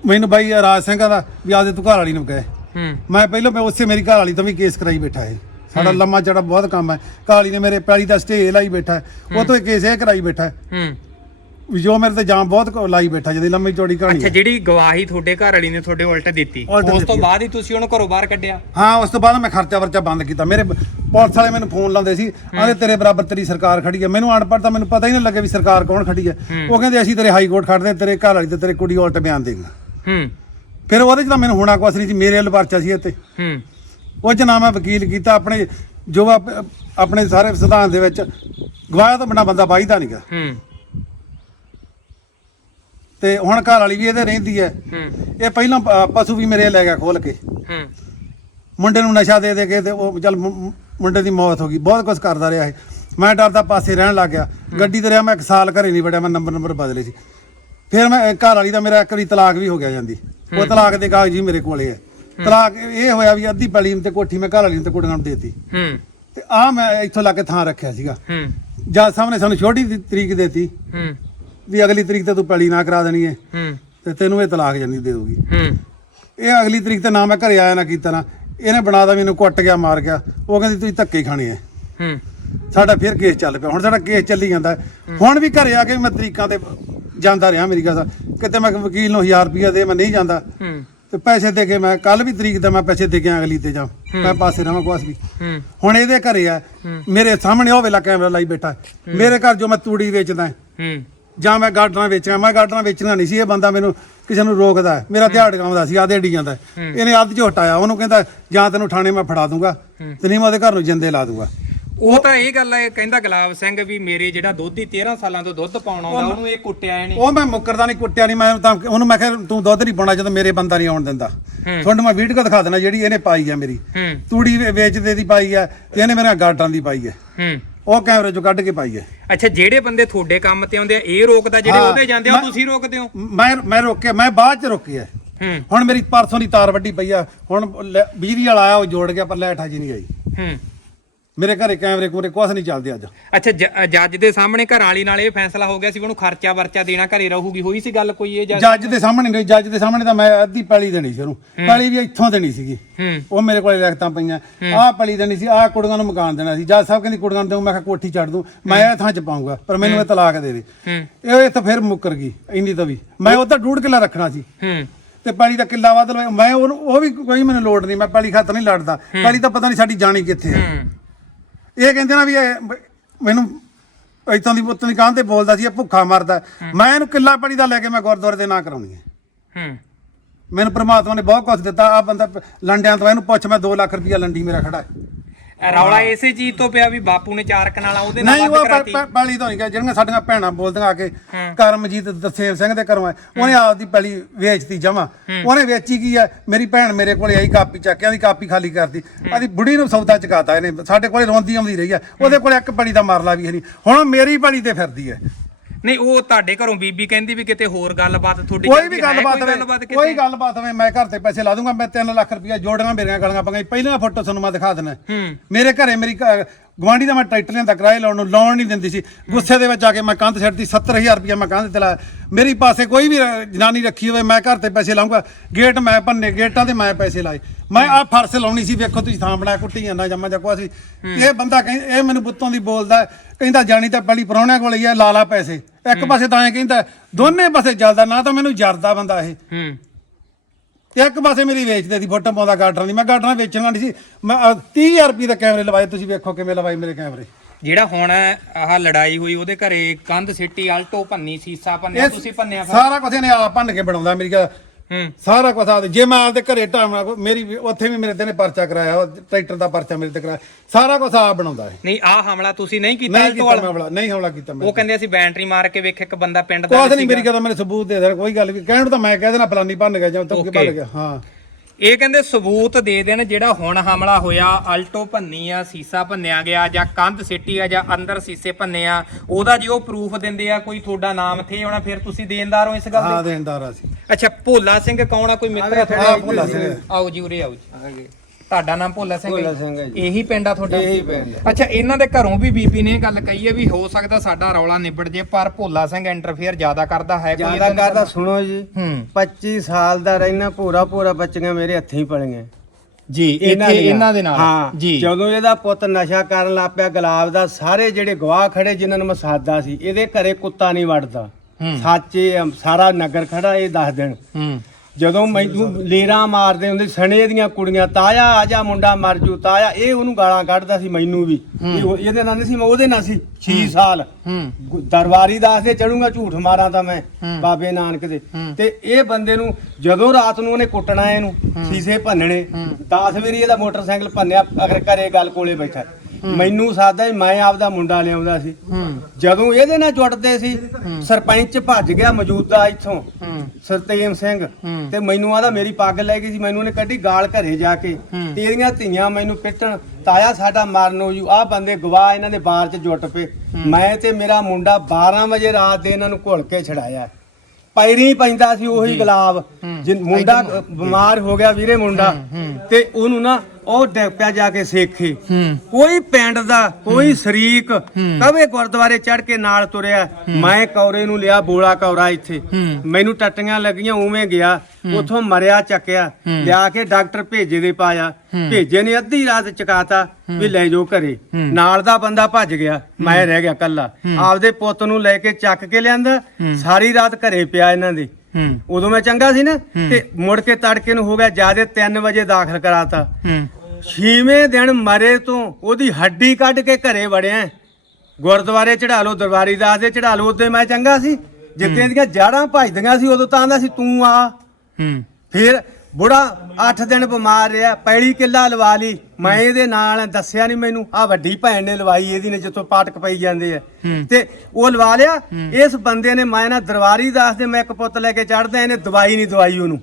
ਮੈਨੂੰ ਬਾਈ ਰਾਜ ਸਿੰਘ ਦਾ ਵੀ ਆਦੇ ਤੂੰ ਘਰ ਵਾਲੀ ਨੂੰ ਕਹੇ। ਹੂੰ। ਮੈਂ ਪਹਿਲਾਂ ਮੈਂ ਉਸੇ ਮੇਰੀ ਘਰ ਵਾਲੀ ਤੋਂ ਵੀ ਕੇਸ ਕਰਾਈ ਬੈਠਾ ਹੈ ਸਾਡਾ ਲੰਮਾ ਚੜਾ ਬਹੁਤ ਕੰਮ ਹੈ। ਘਰ ਵਾਲੀ ਨੇ ਮੇਰੇ ਪੈਲੀ ਦਾ ਸਟੇ ਲਾਈ ਬੈਠਾ। ਉਹ ਤੋਂ ਕੇਸ ਇਹ ਕਰਾਈ ਬੈਠਾ। ਹੈ। ਹੂੰ ਵੀ ਜੋ ਮੇਰੇ ਤੇ ਜਾਮ ਬਹੁਤ ਕ- ਲਾਈ ਬੈਠਾ ਜਿਹਦੀ ਲੰਮੀ ਚੌੜੀ ਕਹਾਣੀ ਅੱਛਾ ਹੈ। ਜਿਹੜੀ ਗਵਾਹੀ ਤੁਹਾਡੇ ਘਰ ਵਾਲੀ ਨੇ ਤੁਹਾਡੇ ਉਲਟ ਦਿੱਤੀ। ਉਲਟ ਉਸ ਤੋਂ ਦਿੱਤੀ। ਬਾਅਦ ਹੀ ਤੁਸੀਂ ਉਹਨੂੰ ਘਰੋਂ ਬਾਹਰ ਕੱਢਿਆ? ਹਾਂ ਉਸ ਤੋਂ ਬਾਅਦ ਮੈਂ ਖਰਚਾ ਵਰਚਾ ਬੰਦ ਕੀਤਾ। ਮੇਰੇ ਬ- ਪੁਲਿਸ ਵਾਲੇ ਮੈਨੂੰ ਫੋਨ ਲਾਉਂਦੇ ਸੀ ਆਂਦੇ ਤੇਰੇ ਬਰਾਬਰ ਤੇਰੀ ਸਰਕਾਰ ਖੜੀ ਹੈ। ਮੈਨੂੰ ਅਨਪੜ੍ਹ ਤਾਂ ਮੈਨੂੰ ਪਤਾ ਹੀ ਨਹੀਂ ਲੱਗੇ ਵੀ ਸਰਕਾਰ ਕੌਣ ਖੜੀ ਹੈ। ਉਹ ਕਹਿੰਦੇ ਅਸੀਂ ਤੇਰੇ ਹਾਈ ਕੋਰਟ ਖੜਦੇ ਤੇਰੇ ਘਰ ਵਾਲੀ ਤੇ ਤੇਰੇ ਕੁੜੀ ਉਲਟ ਬਿਆਨ ਦੇਗਾ ਹੂੰ। ਫਿਰ ਉਹਦੇ ਚ ਤਾਂ ਮੈਨੂੰ ਹੋਣਾ ਕੁਛ ਨਹੀਂ ਸੀ ਮੇਰੇ ਵੱਲ ਪਰਚਾ ਸੀ ਇੱਥੇ। ਹੂੰ। ਉਹ ਚ ਨਾ ਮੈਂ ਵਕੀਲ ਕੀਤਾ ਆਪਣੇ ਜੋ ਆਪ- ਆਪਣੇ ਸਾਰੇ ਸੰਵਿਧਾਨ ਦੇ ਵਿੱਚ ਗਵਾਹ ਤੋਂ ਬਿਨਾ ਬੰਦਾ ਵਾਹੀਦਾ ਨਹੀਂਗਾ ਹੂੰ। ਤੇ ਹੁਣ ਘਰ ਵਾਲੀ ਵੀ ਇਹਦੇ ਰਹਿੰਦੀ ਹੈ। ਹੂੰ। ਇਹ ਪਹਿਲਾਂ ਪ- ਪਸ਼ੂ ਵੀ ਮੇਰੇ ਲੈ ਗਿਆ ਖੋਲ ਕੇ। ਹੂੰ। ਮੁੰਡੇ ਨੂੰ ਨਸ਼ਾ ਦੇ ਦੇ ਕੇ ਤੇ ਉਹ ਚੱਲ ਮੁ- ਮੁੰਡੇ ਦੀ ਮੌਤ ਹੋ ਗਈ। ਬਹੁਤ ਕੁਝ ਕਰਦਾ ਰਿਹਾ ਇਹ। ਮੈਂ ਡਰਦਾ ਪਾਸੇ ਰਹਿਣ ਲੱਗ ਗਿਆ। ਗੱਡੀ ਤੇ ਰਿਹਾ ਮੈਂ ਇੱਕ ਸਾਲ ਘਰੇ ਨਹੀਂ ਵੜਿਆ ਮੈਂ ਨੰਬਰ ਨੰਬਰ ਬਦਲੇ ਸੀ। ਫਿਰ ਮੈਂ ਘਰ ਵਾਲੀ ਦਾ ਮੇਰਾ ਇੱਕ ਵਾਰੀ ਤਲਾਕ ਵੀ ਹੋ ਗਿਆ ਜਾਂਦੀ। ਉਹ ਤਲਾਕ ਦੇ ਕਾਗਜ਼ ਹੀ ਮੇਰੇ ਕੋਲੇ ਹੈ। ਤਲਾਕ ਇਹ ਹੋਇਆ ਵੀ ਅੱਧੀ ਪੈਲੀ ਨੂੰ ਤੇ ਕੋਠੀ ਮੈਂ ਘਰ ਵਾਲੀ ਨੂੰ ਤੇ ਕੁੜੀਆਂ ਨੂੰ ਦੇਤੀ। ਹੂੰ। ਤੇ ਆ ਮੈਂ ਇੱਥੋਂ ਲਾ ਕੇ ਥਾਂ ਰੱਖਿਆ ਸੀਗਾ। ਹੂੰ। ਜਦ ਸਾਹਮਣੇ ਸਾਨੂੰ ਛੋਟੀ ਦੀ ਤਰੀਕ ਦੇਤੀ। ਹੂੰ। ਵੀ ਅਗਲੀ ਤਰੀਕ ਤੇ ਤੂੰ ਪੈਲੀ ਨਾ ਕਰਾ ਦੇਣੀ ਹੈ ਹੂੰ। ਤੇ ਤੈਨੂੰ ਇਹ ਤਲਾਕ ਜੰਨੀ ਦੇ ਦੂਗੀ ਹੂੰ। ਇਹ ਅਗਲੀ ਤਰੀਕ ਤੇ ਨਾ ਮੈਂ ਘਰੇ ਆਇਆ ਨਾ ਕੀਤਾ ਨਾ ਇਹਨੇ ਬਣਾਦਾ ਮੈਨੂੰ ਕੁੱਟ ਗਿਆ ਮਾਰ ਗਿਆ। ਉਹ ਕਹਿੰਦੀ ਤੁਸੀਂ ਧੱਕੇ ਖਾਣੇ ਐ ਹੂੰ। ਸਾਡਾ ਫਿਰ ਕੇਸ ਚੱਲ ਪਿਆ। ਹੁਣ ਸਾਡਾ ਕੇਸ ਚੱਲੀ ਜਾਂਦਾ। ਹੁਣ ਵੀ ਘਰੇ ਆ ਕੇ ਮੈਂ ਤਰੀਕਾਂ ਤੇ ਜਾਂਦਾ ਰਿਹਾ ਮੇਰੀ ਗੱਲ ਕਿਤੇ ਮੈਂ ਵਕੀਲ ਨੂੰ 1000 ਰੁਪਇਆ ਦੇ ਮੈਂ ਨਹੀਂ ਜਾਂਦਾ। ਹੂੰ। ਤੇ ਪੈਸੇ ਦੇ ਕੇ ਮੈਂ ਕੱਲ ਵੀ ਤਰੀਕ ਤੇ ਮੈਂ ਪੈਸੇ ਦੇ ਕੇ ਅਗਲੀ ਤੇ ਜਾ। ਮੈਂ ਪਾਸੇ ਰਹਾਂ ਕੁਛ ਵੀ। ਹੂੰ। ਹੁਣ ਇਹਦੇ ਘਰੇ ਆ। ਮੇਰੇ ਸਾਹਮਣੇ ਉਹ ਵੇਲਾ ਕੈਮਰਾ ਲਾਈ ਬੈਠਾ। ਮੇਰੇ ਘਰ ਜੋ ਮੈਂ ਤੂੜੀ ਵੇਚਦਾ। ਹੂੰ। ਜਾਂ ਮੈਂ ਗਾਡਰਾਂ ਵੇਚਾਂ ਮੈਂ ਗਾਡਰਾਂ ਵੇਚਣਾ ਨਹੀਂ ਸੀ ਇਹ ਬੰਦਾ ਮੈਨੂੰ ਕਿਸੇ ਨੂੰ ਰੋਕਦਾ। ਮੇਰਾ ਦਿਹਾੜ ਗਾਉਂਦਾ ਸੀ ਆਦੇ ਢੀ ਜਾਂਦਾ। ਇਹਨੇ ਅੱਧ ਚ ਹਟਾਇਆ ਉਹਨੂੰ ਕਹਿੰਦਾ ਜਾਂ ਤੈਨੂੰ ਥਾਣੇ ਮੈਂ ਫੜਾ ਦੂੰਗਾ ਤੇ ਨਹੀਂ ਮੈਂ ਉਹਦੇ ਘਰ ਨੂੰ ਜਿੰਦੇ ਲਾ ਦੂੰਗਾ। ਉਹ ਤਾਂ ਇਹ ਗੱਲ ਹੈ ਕਹਿੰਦਾ ਗੁਲਾਬ ਸਿੰਘ ਵੀ ਮੇਰੇ ਜਿਹੜਾ ਦੋਧੀ 13 ਸਾਲਾਂ ਤੋਂ ਦੁੱਧ ਪਾਉਣ ਆਉਂਦਾ ਉਹਨੂੰ ਇਹ ਕੁੱਟਿਆ ਇਹਨੇ। ਉਹ ਮੈਂ ਮੁੱਕਰਦਾ ਨਹੀਂ ਕੁੱਟਿਆ ਨਹੀਂ ਮੈਂ ਤਾਂ ਉਹਨੂੰ ਮੈਂ ਕਿਹਾ ਤੂੰ ਦੁੱਧ ਨਹੀਂ ਪਾਉਣਾ ਜਦੋਂ ਮੇਰੇ ਬੰਦਾ ਨਹੀਂ ਆਉਣ ਦਿੰਦਾ। ਤੁਹਾਨੂੰ ਮੈਂ ਵੀਡੀਓ ਦਿਖਾ ਦੇਣਾ ਜਿਹੜੀ ਇਹਨੇ ਪਾਈ ਆ ਮੇਰੀ। ਤੂੜੀ ਵੇਚਦੇ ਦੀ ਪਾਈ ਆ ਤੇ ਇਹਨੇ ਮੇਰੇ ਗਾਰਡਾਂ ਦੀ ਪਾਈ ਆ ਉਹ ਕੈਮਰੇ ਚੋਂ ਕੱਢ ਕੇ ਪਾਈ ਆ ਅੱਛਾ ਜਿਹੜੇ ਬੰਦੇ ਤੁਹਾਡੇ ਕੰਮ ਤੇ ਆਉਂਦੇ ਆ ਇਹ ਰੋਕਦਾ ਜਿਹੜੇ ਹਾਂ, ਉਹਦੇ ਜਾਂਦੇ ਆ ਤੁਸੀਂ ਰੋਕਦੇ ਹੋ? ਮੈਂ ਮੈਂ ਰੋਕਿਆ ਮੈਂ ਬਾਅਦ ਚ ਰੋਕਿਆ। ਹੂੰ। ਹੁਣ ਮੇਰੀ ਪਰਸੋਂ ਦੀ ਤਾਰ ਵੱਡੀ ਪਈ ਆ। ਹੁਣ ਬਿਜਲੀ ਵਾਲਾ ਆਇਆ ਉਹ ਜੋੜ ਗਿਆ ਪਰ ਲਾਈਟ ਹਜੇ ਨਹੀਂ ਆਈ। ਹੂੰ। ਮੇਰੇ ਘਰੇ ਕੈਮਰੇ ਕੂਰੇ ਕੁਛ ਨਹੀਂ ਚੱਲਦੇ ਅੱਜ। ਅੱਛਾ ਜ- ਜੱਜ ਦੇ ਸਾਹਮਣੇ ਘਰ ਵਾਲੀ ਨਾਲ ਇਹ ਫੈਸਲਾ ਹੋ ਗਿਆ ਸੀ ਵੀ ਉਹਨੂੰ ਖਰਚਾ ਵਰਚਾ ਦੇਣਾ ਘਰੇ ਰਹੂਗੀ ਹੋਈ ਸੀ ਗੱਲ ਕੋਈ ਇਹ ਜੱਜ? ਜੱਜ ਦੇ ਸਾਹਮਣੇ ਨਹੀਂ ਜੱਜ ਦੇ ਸਾਹਮਣੇ ਤਾਂ ਮੈਂ ਅੱਧੀ ਪੈਲੀ ਦੇਣੀ ਸੀ ਉਹਨੂੰ। ਪੈਲੀ ਵੀ ਇੱਥੋਂ ਦੇਣੀ ਸੀਗੀ। ਹੂੰ। ਉਹ ਮੇਰੇ ਕੋਲੇ ਲਿਖਤਾਂ ਪਈਆਂ। ਆਹ ਪੈਲੀ ਦੇਣੀ ਸੀ ਆਹ ਕੁੜੀਆਂ ਨੂੰ ਮਕਾਨ ਦੇਣਾ ਸੀ। ਜੱਜ ਸਾਹਿਬ ਕਹਿੰਦੀ ਕੁੜੀਆਂ ਨੂੰ ਦੇਉ ਮੈਂ ਕਿਹਾ ਕੋਠੀ ਛੱਡ ਦੂੰ। ਮੈਂ ਇਹ ਥਾਂ ਚ ਪਾਉਂਗਾ ਪਰ ਮੈਨੂੰ ਇਹ ਤਲਾਕ ਦੇ ਦੇ। ਹੂੰ। ਇਹ ਇਹ ਤਾਂ ਫਿਰ ਮੁੱਕਰ ਗਈ ਇੰਨੀ ਤਾਂ ਵੀ। ਮੈਂ ਉਹ ਤਾਂ ਡੂਢ ਕਿੱਲਾ ਰੱਖਣਾ ਸੀ। ਹੂੰ। ਤੇ ਪੈਲੀ ਦਾ ਕਿੱਲਾ ਵੱਧ ਲਵਾਇਆ ਮੈਂ ਉਹਨੂੰ ਉਹ ਵੀ ਕੋਈ ਮੈਨੂੰ ਲੋੜ ਨਹੀਂ ਮੈਂ ਪੈਲੀ ਖਾਤਰ ਨਹੀਂ ਲੜਦਾ। ਪੈਲੀ ਤਾਂ ਪਤਾ ਨਹੀਂ ਸਾਡੀ ਜਾਣੀ ਕਿੱਥੇ ਹੈ ਹੂੰ। ਇਹ ਕਹਿੰਦੇ ਨਾ ਵੀ ਇਹ ਬ- ਮੈਨੂੰ ਇਤੋਂ ਦੀ ਪੁੱਤ ਦੀ ਕਾਂ ਤੇ ਬੋਲਦਾ ਸੀ ਇਹ ਭੁੱਖਾ ਮਰਦਾ। ਮੈਂ ਇਹਨੂੰ ਕਿੱਲਾ ਪੈਲੀ ਦਾ ਲੈ ਕੇ ਮੈਂ ਗੁਰਦੁਆਰੇ ਦੇ ਨਾਂ ਕਰਾਉਣੀ ਹੈ। ਹੂੰ। ਮੈਨੂੰ ਪ੍ਰਮਾਤਮਾ ਨੇ ਬਹੁਤ ਕੁਝ ਦਿੱਤਾ। ਆ ਬੰਦਾ ਪ- ਲੰਡਿਆਂ ਤੋਂ ਇਹਨੂੰ ਪੁੱਛ ਮੈਂ 2 ਲੱਖ ਰੁਪਇਆ ਲੰਡੀ ਮੇਰਾ ਖੜਾ ਹੈ। ਰੌਲਾ ਇਸੇ ਚੀਜ਼ ਤੋਂ ਪਿਆ ਵੀ ਬਾਪੂ ਨੇ ਚਾਰ ਕਨਾਲਾਂ ਉਹਦੇ ਨਾਲ ਨਹੀਂ ਵੱਧ ਉਹ ਕਰਾਤੀ। ਪੈਲੀ ਤੋਂ ਨਹੀਂ ਗਿਆ ਜਿਹੜੀਆਂ ਸਾਡੀਆਂ ਭੈਣਾਂ ਬੋਲਦੀਆਂ ਆ ਕੇ। ਕਰਮਜੀਤ ਦਸੇਵ ਸਿੰਘ ਦੇ ਘਰੋਂ ਆਏ ਉਹਨੇ ਆਪਦੀ ਪੈਲੀ ਵੇਚਤੀ ਜਮਾ। ਉਹਨੇ ਵੇਚੀ ਕੀ ਹੈ ਮੇਰੀ ਭੈਣ ਮੇਰੇ ਕੋਲੇ ਆਈ ਕਾਪੀ ਚੱਕ ਕੇ ਆਦੀ ਕਾਪੀ ਖਾਲੀ ਕਰਤੀ। ਆਦੀ ਬੁੜੀ ਨੂੰ ਸੌਦਾ ਚਕਾਤਾ ਇਹਨੇ ਸਾਡੇ ਕੋਲੇ ਰੋਂਦੀ ਆਉਂਦੀ ਰਹੀ ਹੈ ਉਹਦੇ ਕੋਲੇ ਇੱਕ ਪੈਲੀ ਦਾ ਮਰਲਾ ਵੀ ਹੈ ਨਹੀਂ। ਹੁਣ ਉਹ ਮੇਰੀ ਪੈਲੀ ਤੇ ਫਿਰਦੀ ਹੈ। ਨਹੀਂ ਉਹ ਤੁਹਾਡੇ ਘਰੋਂ ਬੀਬੀ ਕਹਿੰਦੀ ਵੀ ਕਿਤੇ ਹੋਰ ਗੱਲਬਾਤ ਤੁਹਾਡੀ ਕੋਈ ਵੀ ਗੱਲਬਾਤ ਕੋਈ ਹੋਵੇ ਗੱਲਬਾਤ ਕੋਈ ਕਿਤੇ ਗੱਲਬਾਤ ਹੋਵੇ ਮੈਂ ਘਰ ਤੇ ਪੈਸੇ ਲਾ ਦੂੰਗਾ ਮੈਂ 3 ਲੱਖ ਰੁਪਇਆ ਜੋੜੀਆਂ ਮੇਰੀਆਂ ਗਲੀਆਂ ਪੰਗਾਂ ਪਹਿਲੀਆਂ ਫੋਟੋ ਤੁਹਾਨੂੰ ਮੈਂ ਦਿਖਾ ਹੂੰ। ਮੇਰੇ ਘਰੇ ਮੇਰੀ ਗਵਾਂਢੀ ਦਾ ਮੈਂ ਟਰੈਕਟਰ ਲਿਆਂਦਾ ਕਿਰਾਏ ਲਾਉਣ ਨੂੰ ਲਾਉਣ ਨਹੀਂ ਦਿੰਦੀ ਸੀ। ਗੁੱਸੇ ਦੇ ਵਿੱਚ ਆ ਕੇ ਮੈਂ ਕੰਧ ਛੱਡਤੀ 70000 ਰੁਪਇਆ ਮੈਂ ਕੰਧ ਤੇ ਲਾਇਆ। ਮੇਰੀ ਪਾਸੇ ਕੋਈ ਵੀ ਜਨਾਨੀ ਰੱਖੀ ਹੋਵੇ ਮੈਂ ਘਰ ਤੇ ਪੈਸੇ ਲਾਉਂਗਾ ਗੇਟ ਮੈਂ ਭੰਨੇ ਗੇਟਾਂ ਤੇ ਮੈਂ ਪੈਸੇ ਲਾਏ। ਮੈਂ ਆ ਫਰਸ ਲਾਉਣੀ ਸੀ ਵੇਖੋ ਤੁਸੀਂ ਥਾਂ ਬਣਾਇਆ ਕੁੱਟੀ ਜਾਂਦਾ ਜੰਮਾ ਜਾਂ ਕੁਛ ਸੀ ਇਹ ਬੰਦਾ ਕਹਿੰਦਾ ਇਹ ਮੈਨੂੰ ਬੁੱਤੋਂ ਦੀ ਬੋਲਦਾ ਕਹਿੰਦਾ ਜਾਣੀ ਤਾਂ ਪਹਿਲੀ ਪਰੌਣਿਆਂ ਕੋਲ ਹੀ ਆ ਲਾ ਲਾ ਪੈਸੇ। ਇੱਕ ਪਾਸੇ ਤਾਂ ਐਂ ਕਹਿੰਦਾ ਦੋਨੇ ਪਾਸੇ ਜਲਦਾ ਨਾ ਤਾਂ ਮੈਨੂੰ ਜਰਦਾ ਬੰਦਾ ਇਹ। ਤੇ ਇੱਕ ਪਾਸੇ ਮੇਰੀ ਵੇਚਦੇ ਦੀ ਫੋਟੋ ਪਾਉਂਦਾ ਗਾਰਡਰਾਂ ਦੀ। ਮੈਂ ਗਾਰਡਰਾਂ ਵੇਚਣਾ ਨਹੀਂ ਸੀ। ਮੈਂ ਅਹ, 30000 ਰੁਪਏ ਦੇ ਕੈਮਰੇ ਲਵਾਏ ਤੁਸੀਂ ਵੇਖੋ ਕਿਵੇਂ ਲਵਾਏ ਮੇਰੇ ਕੈਮਰੇ। ਜਿਹੜਾ ਹੁਣ ਆਹ ਲੜਾਈ ਹੋਈ ਉਹਦੇ ਘਰੇ ਕੰਧ ਸਿੱਟੀ ਆਲਟੋ ਭੰਨੀ ਸੀਸਾ ਭੰਨਿਆ ਤੁਸੀਂ ਭੰਨਿਆ ਫਿਰ? ਸਾਰਾ ਕੁਝ ਇਹਨੇ ਆਪ ਭੰਨ ਕੇ ਬਣਾਉਂਦਾ ਮੇਰੀ ਗੱਲ। ਸਾਰਾ ਕੁਝ ਆਪ ਜੇ ਮੈਂ ਆਪਦੇ ਘਰੇ ਢਾਮਣਾ ਮੇਰੀ ਵੀ- ਉੱਥੇ ਵੀ ਮੇਰੇ ਤੇ ਨੇ ਪਰਚਾ ਕਰਾਇਆ ਉਹ ਟਰੈਕਟਰ ਦਾ ਪਰਚਾ ਮੇਰੇ ਤੇ ਕਰਾਇਆ। ਸਾਰਾ ਕੁਝ ਆਪ ਬਣਾਉਂਦਾ ਹੈ ਨਹੀਂ ਆਹ ਹਮਲਾ ਤੁਸੀਂ ਨਹੀਂ ਕੀਤਾ ਨਹੀਂ ਕੀਤਾ ਵਾਲਾ ਮੈਂ ਨਹੀਂ ਹਮਲਾ ਕੀਤਾ ਮੈਂ। ਉਹ ਕਹਿੰਦੇ ਅਸੀਂ ਬੈਟਰੀ ਮਾਰ ਕੇ ਵੇਖ ਇੱਕ ਬੰਦਾ ਪਿੰਡ ਦਾ ਕੁਝ ਨਹੀਂ ਮੇਰੀ ਗੱਲ ਮੈਨੂੰ ਸਬੂਤ ਦੇ ਦੇ ਕੋਈ ਗੱਲ ਵੀ ਕਹਿਣ ਤਾਂ ਮੈਂ ਕਹਿ ਦੇਣਾ ਫਲਾਨੀ ਭੰਨ ਗਿਆ ਜਾਂ ਤੂੰ ਕੀ. ਭੰਨ ਗਿਆ ਹਾਂ। ਇਹ ਕਹਿੰਦੇ ਸਬੂਤ ਦੇ ਦੇਣ ਜਿਹੜਾ ਹੁਣ ਹਮਲਾ ਹੋਇਆ ਆਲਟੋ ਭੰਨੀ ਆ ਸੀਸਾ ਭੰਨਿਆ ਗਿਆ ਜਾਂ ਕੰਧ ਸਿੱਟੀ ਆ ਜਾਂ ਅੰਦਰ ਸੀਸੇ ਭੰਨੇ ਆ ਉਹਦਾ ਜੇ ਉਹ ਪ੍ਰੂਫ ਦਿੰਦੇ ਆ ਕੋਈ ਤੁਹਾਡਾ ਨਾਮ ਥੇ ਹੋਣਾ ਫਿਰ ਤੁਸੀਂ ਦੇਣਦਾਰ ਹੋ ਇਸ ਗੱਲ ਹਾਂ ਦੇ ਦੇਣਦਾਰ ਆ ਸੀ ਅੱਛਾ ਭੋਲਾ ਸਿੰਘ ਕੌਣ ਆ? ਕੋਈ ਮਿੱਤਰ ਆ ਹਾਂ ਤੁਹਾਡਾ? ਭੁੱਲਾ ਸਿੰਘ। ਆਓ ਜੀ ਉਰੇ ਆਓ ਜੀ। ਤੁਹਾਡਾ ਨਾਮ ਭੋਲਾ ਸਿੰਘ ਭੋਲਾ ਸਿੰਘ ਹੈ ਜੀ। ਇਹੀ ਪਿੰਡ ਆ ਤੁਹਾਡਾ? ਇਹੀ ਪਿੰਡ ਅੱਛਾ ਇਹਨਾਂ ਦੇ ਘਰੋਂ ਵੀ ਬੀਬੀ ਨੇ ਇਹ ਗੱਲ ਕਹੀ ਹੈ ਵੀ ਹੋ ਸਕਦਾ ਸਾਡਾ ਰੌਲਾ ਨਿਬੜ ਜੇ ਪਰ ਭੋਲਾ ਸਿੰਘ ਇੰਟਰਫੇਅਰ ਜ਼ਿਆਦਾ ਕਰਦਾ ਹੈ ਕੋਈ ਜ਼ਿਆਦਾ ਇਹਦਾ ਕਰਦਾ ਸੁਣੋ ਜੀ। ਹੂੰ। 25 ਸਾਲ ਦਾ ਰਹਿਣਾ ਪੂਰਾ ਪੂਰਾ ਬੱਚੀਆਂ ਮੇਰੇ ਹੱਥੀਂ ਪਲੀਆਂ। ਜੀ ਇੱਥੇ ਦੀਆਂ। ਇਹਨਾਂ ਦੇ ਨਾਲ ਜੀ। ਜਦੋਂ ਇਹਦਾ ਪੁੱਤ ਨਸ਼ਾ ਕਰਨ ਲੱਗ ਪਿਆ ਗੁਲਾਬ ਦਾ ਸਾਰੇ ਜਿਹੜੇ ਗਵਾਹ ਖੜੇ ਜਿਨ੍ਹਾਂ ਨੂੰ ਮੈਂ ਸਾਦਾ ਸੀ ਇਹਦੇ ਘਰੇ ਕੁੱਤਾ ਨਹੀਂ ਵੜਦਾ। ਹੂੰ। ਸੱਚੇ ਸਾਰਾ ਨਗਰ ਖੜਾ ਇਹ ਦੱਸ ਦੇਣ। ਹੂੰ। ਜਦੋਂ ਮੈਨੂੰ ਲੇਰਾਂ ਮਾਰਦੇ ਹੁੰਦੇ ਸਣੇ ਦੀਆਂ ਕੁੜੀਆਂ ਤਾਇਆ ਆ ਜਾ ਮੁੰਡਾ ਮਰ ਜੂ ਤਾਇਆ ਇਹ ਉਹਨੂੰ ਗਾਲਾਂ ਕੱਢਦਾ ਸੀ ਮੈਨੂੰ ਵੀ। ਇਹ ਉਹ- ਇਹਦੇ ਨਾਲ ਨਹੀਂ ਸੀ ਮੈਂ ਉਹਦੇ ਨਾਲ ਸੀ 6 ਸਾਲ। ਹੂੰ। ਗੁ- ਦਰਬਾਰੀ ਦਾਸ ਦੇ ਚੜੂੰਗਾ ਝੂਠ ਮਾਰਾਂ ਤਾਂ ਮੈਂ ਹੂੰ। ਬਾਬੇ ਨਾਨਕ ਦੇ। ਹੂੰ। ਤੇ ਇਹ ਬੰਦੇ ਨੂੰ ਜਦੋਂ ਰਾਤ ਨੂੰ ਉਹਨੇ ਕੁੱਟਣਾ ਇਹਨੂੰ ਸੀਸੇ ਭੰਨਣੇ 10 ਵਾਰੀ ਇਹਦਾ ਮੋਟਰਸਾਈਕਲ ਭੰਨਿਆ ਅਗਰ ਘਰੇ ਗੱਲ ਕੋਲੇ ਬੈਠਾ। ਮੈਨੂੰ ਸਾਦਾ ਮੈਂ ਆਪਦਾ ਮੁੰਡਾ ਲਿਆਉਂਦਾ ਸੀ। ਜਦੋਂ ਇਹਦੇ ਨਾਲ ਜੁੜਦੇ ਸੀ ਸਰਪੰਚ ਭੱਜ ਗਿਆ ਮੌਜੂਦਾ ਇੱਥੋਂ। ਸਰਤੇਮ ਸਿੰਘ। ਤੇ ਮੈਨੂੰ ਆਦਾ ਮੇਰੀ ਪੱਗ ਲੈ ਗਈ ਸੀ ਮੈਨੂੰ ਉਹਨੇ ਕੱਢੀ ਗਾਲ ਘਰੇ ਜਾ ਕੇ। ਤੇਰੀਆਂ ਧੀਆਂ ਮੈਨੂੰ ਪਿੱਟਣ ਤਾਇਆ ਸਾਡਾ ਮਾਰਨ ਹੋ ਜੂ ਆਹ ਬੰਦੇ ਗਵਾਹ ਇਹਨਾਂ ਦੇ ਬਾਰ 'ਚ ਜੁੱਟ ਪਏ। ਮੈਂ ਤੇ ਮੇਰਾ ਮੁੰਡਾ 12 ਵਜੇ ਰਾਤ ਦੇ ਇਹਨਾਂ ਨੂੰ ਘੁਲ ਕੇ ਛੜਾਇਆ ਪੈਰੀ ਪੈਂਦਾ ਸੀ ਉਹੀ ਗੁਲਾਬ। ਮੁੰਡਾ ਬਿਮਾਰ ਹੋ ਗਿਆ ਵੀਰੇ ਮੁੰਡਾ। ਤੇ ਉਹਨੂੰ ਨਾ ਉਹ ਡਿੱਗ ਪਿਆ ਜਾ ਕੇ ਸੇਖੇ। ਕੋਈ ਪਿੰਡ ਦਾ ਕੋਈ ਸ਼ਰੀਕ ਕਵੇ ਗੁਰਦੁਆਰੇ ਚੜ ਕੇ ਨਾਲ ਤੁਰਿਆ। ਮੈਂ ਕੌਰੇ ਨੂੰ ਲਿਆ ਬੋਲਾ ਕੌਰਾ ਇੱਥੇ। ਮੈਨੂੰ ਟੱਟੀਆਂ ਲੱਗੀਆਂ ਉਵੇਂ ਗਿਆ। ਉਥੋਂ ਮਰਿਆ ਚੱਕਿਆ। ਲਿਆ ਕੇ ਡਾਕਟਰ ਭੇਜੇ ਦੇ ਪਾਇਆ। ਭੇਜੇ ਨੇ ਅੱਧੀ ਰਾਤ ਚਕਾਤਾ ਵੀ ਲੈ ਜਾਓ ਘਰੇ। ਨਾਲ ਦਾ ਬੰਦਾ ਭੱਜ ਗਿਆ। ਮੈਂ ਰਹਿ ਗਿਆ ਕੱਲਾ ਆਪਦੇ ਪੁੱਤ ਨੂੰ ਲੈ ਕੇ ਚੱਕ ਕੇ ਲਿਆਂਦਾ। ਸਾਰੀ ਰਾਤ ਘਰੇ ਪਿਆ ਇਹਨਾਂ ਦੇ। ਉਦੋਂ ਮੈਂ ਚੰਗਾ ਸੀ ਨਾ। ਤੇ ਮੁੜ ਕੇ ਤੜਕੇ ਨੂੰ ਹੋ ਗਿਆ ਜਿਆਦੇ 3 ਵਜੇ ਦਾਖਲ ਕਰਾਤਾ। ਛੇਵੇਂ ਦਿਨ ਮਰੇ ਤੋਂ ਉਹਦੀ ਹੱਡੀ ਕੱਢ ਕੇ ਘਰੇ ਵੜਿਆ ਗੁਰਦੁਆਰੇ ਚੜਾ ਲਓ ਦਰਬਾਰੀ ਦਾਸ ਦੇ ਚੜਾ ਲਓ ਉਦੋਂ ਮੈਂ ਚੰਗਾ ਸੀ। ਜਿੱਤੇ ਦੀਆਂ ਜੜਾਂ ਭਜਦੀਆਂ ਸੀ ਉਦੋਂ ਤਾਂ ਆਂਦਾ ਸੀ ਤੂੰ ਆ। ਹੂੰ। ਫਿਰ ਬੁੜਾ 8 ਦਿਨ ਬਿਮਾਰ ਰਿਹਾ ਪੈਲੀ ਕਿੱਲਾ ਲਵਾ ਲਈ। ਮੈਂ ਇਹਦੇ ਨਾਲ ਦੱਸਿਆ ਨਹੀਂ ਮੈਨੂੰ ਆ ਵੱਡੀ ਭੈਣ ਨੇ ਲਵਾਈ ਇਹਦੀ ਨੇ ਜਿੱਥੋਂ ਪਾਟਕ ਪਈ ਜਾਂਦੇ ਆ। ਤੇ ਉਹ ਲਵਾ ਲਿਆ। ਇਸ ਬੰਦੇ ਨੇ ਮੈਂ ਨਾ ਦਰਬਾਰੀ ਦਾਸ ਦੇ ਮੈਂ ਇੱਕ ਪੁੱਤ ਲੈ ਕੇ ਚੜਦਾ ਇਹਨੇ ਦਵਾਈ ਨਹੀਂ ਦਵਾਈ ਉਹਨੂੰ।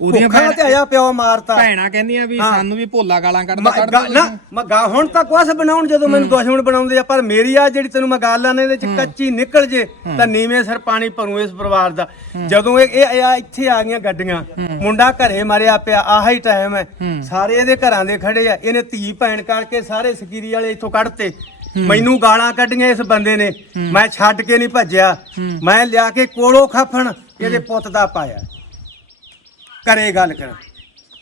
ਉਹਦੀਆਂ ਭੁੱਖਾ ਤੇ ਆਇਆ ਪਿਓ ਮਾਰਤਾ। ਭੈਣਾਂ ਕਹਿੰਦੀਆਂ ਵੀ। ਸਾਨੂੰ ਵੀ ਭੋਲਾ ਗਾਲਾਂ ਕੱਢਦਾ ਕੱਢਦਾ ਨਾ ਮੈਂ ਗਾ ਹੁਣ ਤਾਂ ਕੁਛ ਬਣਾਉਣ ਜਦੋਂ ਮੈਨੂੰ ਦੁਸ਼ਮਣ ਬਣਾਉਂਦੇ ਆ ਪਰ ਮੇਰੀ ਆ ਜਿਹੜੀ ਤੈਨੂੰ ਮੈਂ ਗੱਲ ਆਨੇ ਇਹਦੇ ਚ ਕੱਚੀ ਨਿਕਲ ਜੇ ਤਾਂ ਨੀਵੇਂ ਸਿਰ ਪਾਣੀ ਭਰੂ ਇਸ ਪਰਿਵਾਰ ਦਾ। ਜਦੋਂ ਇਹ ਇਹ ਇਹ ਇੱਥੇ ਆ ਗਈਆਂ ਗੱਡੀਆਂ ਮੁੰਡਾ ਘਰੇ ਮਰਿਆ ਪਿਆ ਆਹ ਹੀ ਟਾਈਮ ਹੈ। ਸਾਰੇ ਇਹਦੇ ਘਰਾਂ ਦੇ ਖੜੇ ਆ ਇਹਨੇ ਧੀ ਭੈਣ ਕਰਕੇ ਸਾਰੇ ਸਕੀਰੀ ਵਾਲੇ ਇੱਥੋਂ ਕੱਢਤੇ। ਮੈਨੂੰ ਗਾਲਾਂ ਕੱਢੀਆਂ ਇਸ ਬੰਦੇ ਨੇ। ਮੈਂ ਛੱਡ ਕੇ ਨਹੀਂ ਭੱਜਿਆ। ਮੈਂ ਲਿਆ ਕੇ ਕੋਲੋਂ ਖਾਫਣ ਇਹਦੇ ਪੁੱਤ ਦਾ ਪਾਇਆ। ਕਰੇ ਗੱਲ ਕਰ।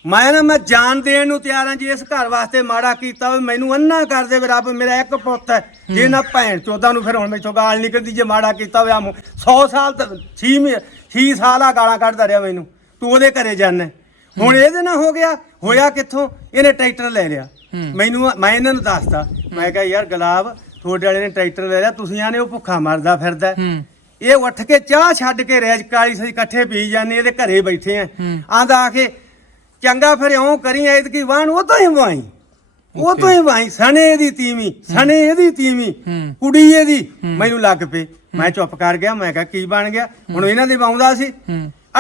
ਮੈਂ ਨਾ ਮੈਂ ਜਾਨ ਦੇਣ ਨੂੰ ਤਿਆਰ ਹਾਂ ਜੀ ਇਸ ਘਰ ਵਾਸਤੇ ਮਾੜਾ ਕੀਤਾ ਹੋਵੇ ਮੈਨੂੰ ਅੰਨਾ ਕਰ ਦੇਵੇ ਰੱਬ ਮੇਰਾ ਇੱਕ ਪੁੱਤ ਹੈ। ਜੇ ਨਾ ਭੈਣ ਚੋਦਾਂ ਨੂੰ ਫਿਰ ਹੁਣ ਮੈਥੋਂ ਗਾਲ ਨਿਕਲਦੀ ਜੇ ਮਾੜਾ ਕੀਤਾ ਹੋਵੇ ਆ 100 ਸਾਲ ਤੱਕ 6 6 ਸਾਲ ਆ ਗਾਲਾਂ ਕੱਢਦਾ ਰਿਹਾ ਮੈਨੂੰ। ਤੂੰ ਉਹਦੇ ਘਰੇ ਜਾਣਾ ਹੁਣ ਇਹਦੇ ਨਾਲ ਹੋ ਗਿਆ ਹੋਇਆ ਕਿੱਥੋਂ? ਇਹਨੇ ਟਰੈਕਟਰ ਲੈ ਲਿਆ। ਮੈਨੂੰ ਮੈਂ ਇਹਨਾਂ ਨੂੰ ਦੱਸਦਾ ਮੈਂ ਕਿਹਾ ਯਾਰ ਗੁਲਾਬ ਤੁਹਾਡੇ ਵਾਲੇ ਨੇ ਟਰੈਕਟਰ ਲੈ ਲਿਆ ਤੁਸੀਂ ਆਨੇ ਉਹ ਭੁੱਖਾ ਮਰਦਾ ਫਿਰਦਾ ਇਹ ਉੱਠ ਕੇ ਚਾਹ ਛੱਡ ਕੇ ਰੈਜ ਕਾਲੀ ਸਹੀ ਇਕੱਠੇ ਪੀ ਜਾਂਦੇ ਇਹਦੇ ਘਰੇ ਬੈਠੇ ਆ। ਆਂਦਾ ਆ ਕੇ ਚੰਗਾ ਫਿਰ ਇਉਂ ਕਰੀ ਐਤਕੀ ਵਾਹਣ ਉਹ ਤੋਂ ਹੀ ਵਾਈ ਉਹ ਤੋਂ ਹੀ ਵਾਈ ਸਣੇ ਇਹਦੀ ਤੀਵੀਂ ਸਣੇ ਇਹਦੀ ਤੀਵੀਂ। ਕੁੜੀ ਇਹਦੀ। ਮੈਨੂੰ ਲੱਗ ਪਈ ਮੈਂ ਚੁੱਪ ਕਰ ਗਿਆ ਮੈਂ ਕਿਹਾ ਕੀ ਬਣ ਗਿਆ? ਹੁਣ ਇਹਨਾਂ ਦੇ ਬਾਉਂਦਾ ਸੀ।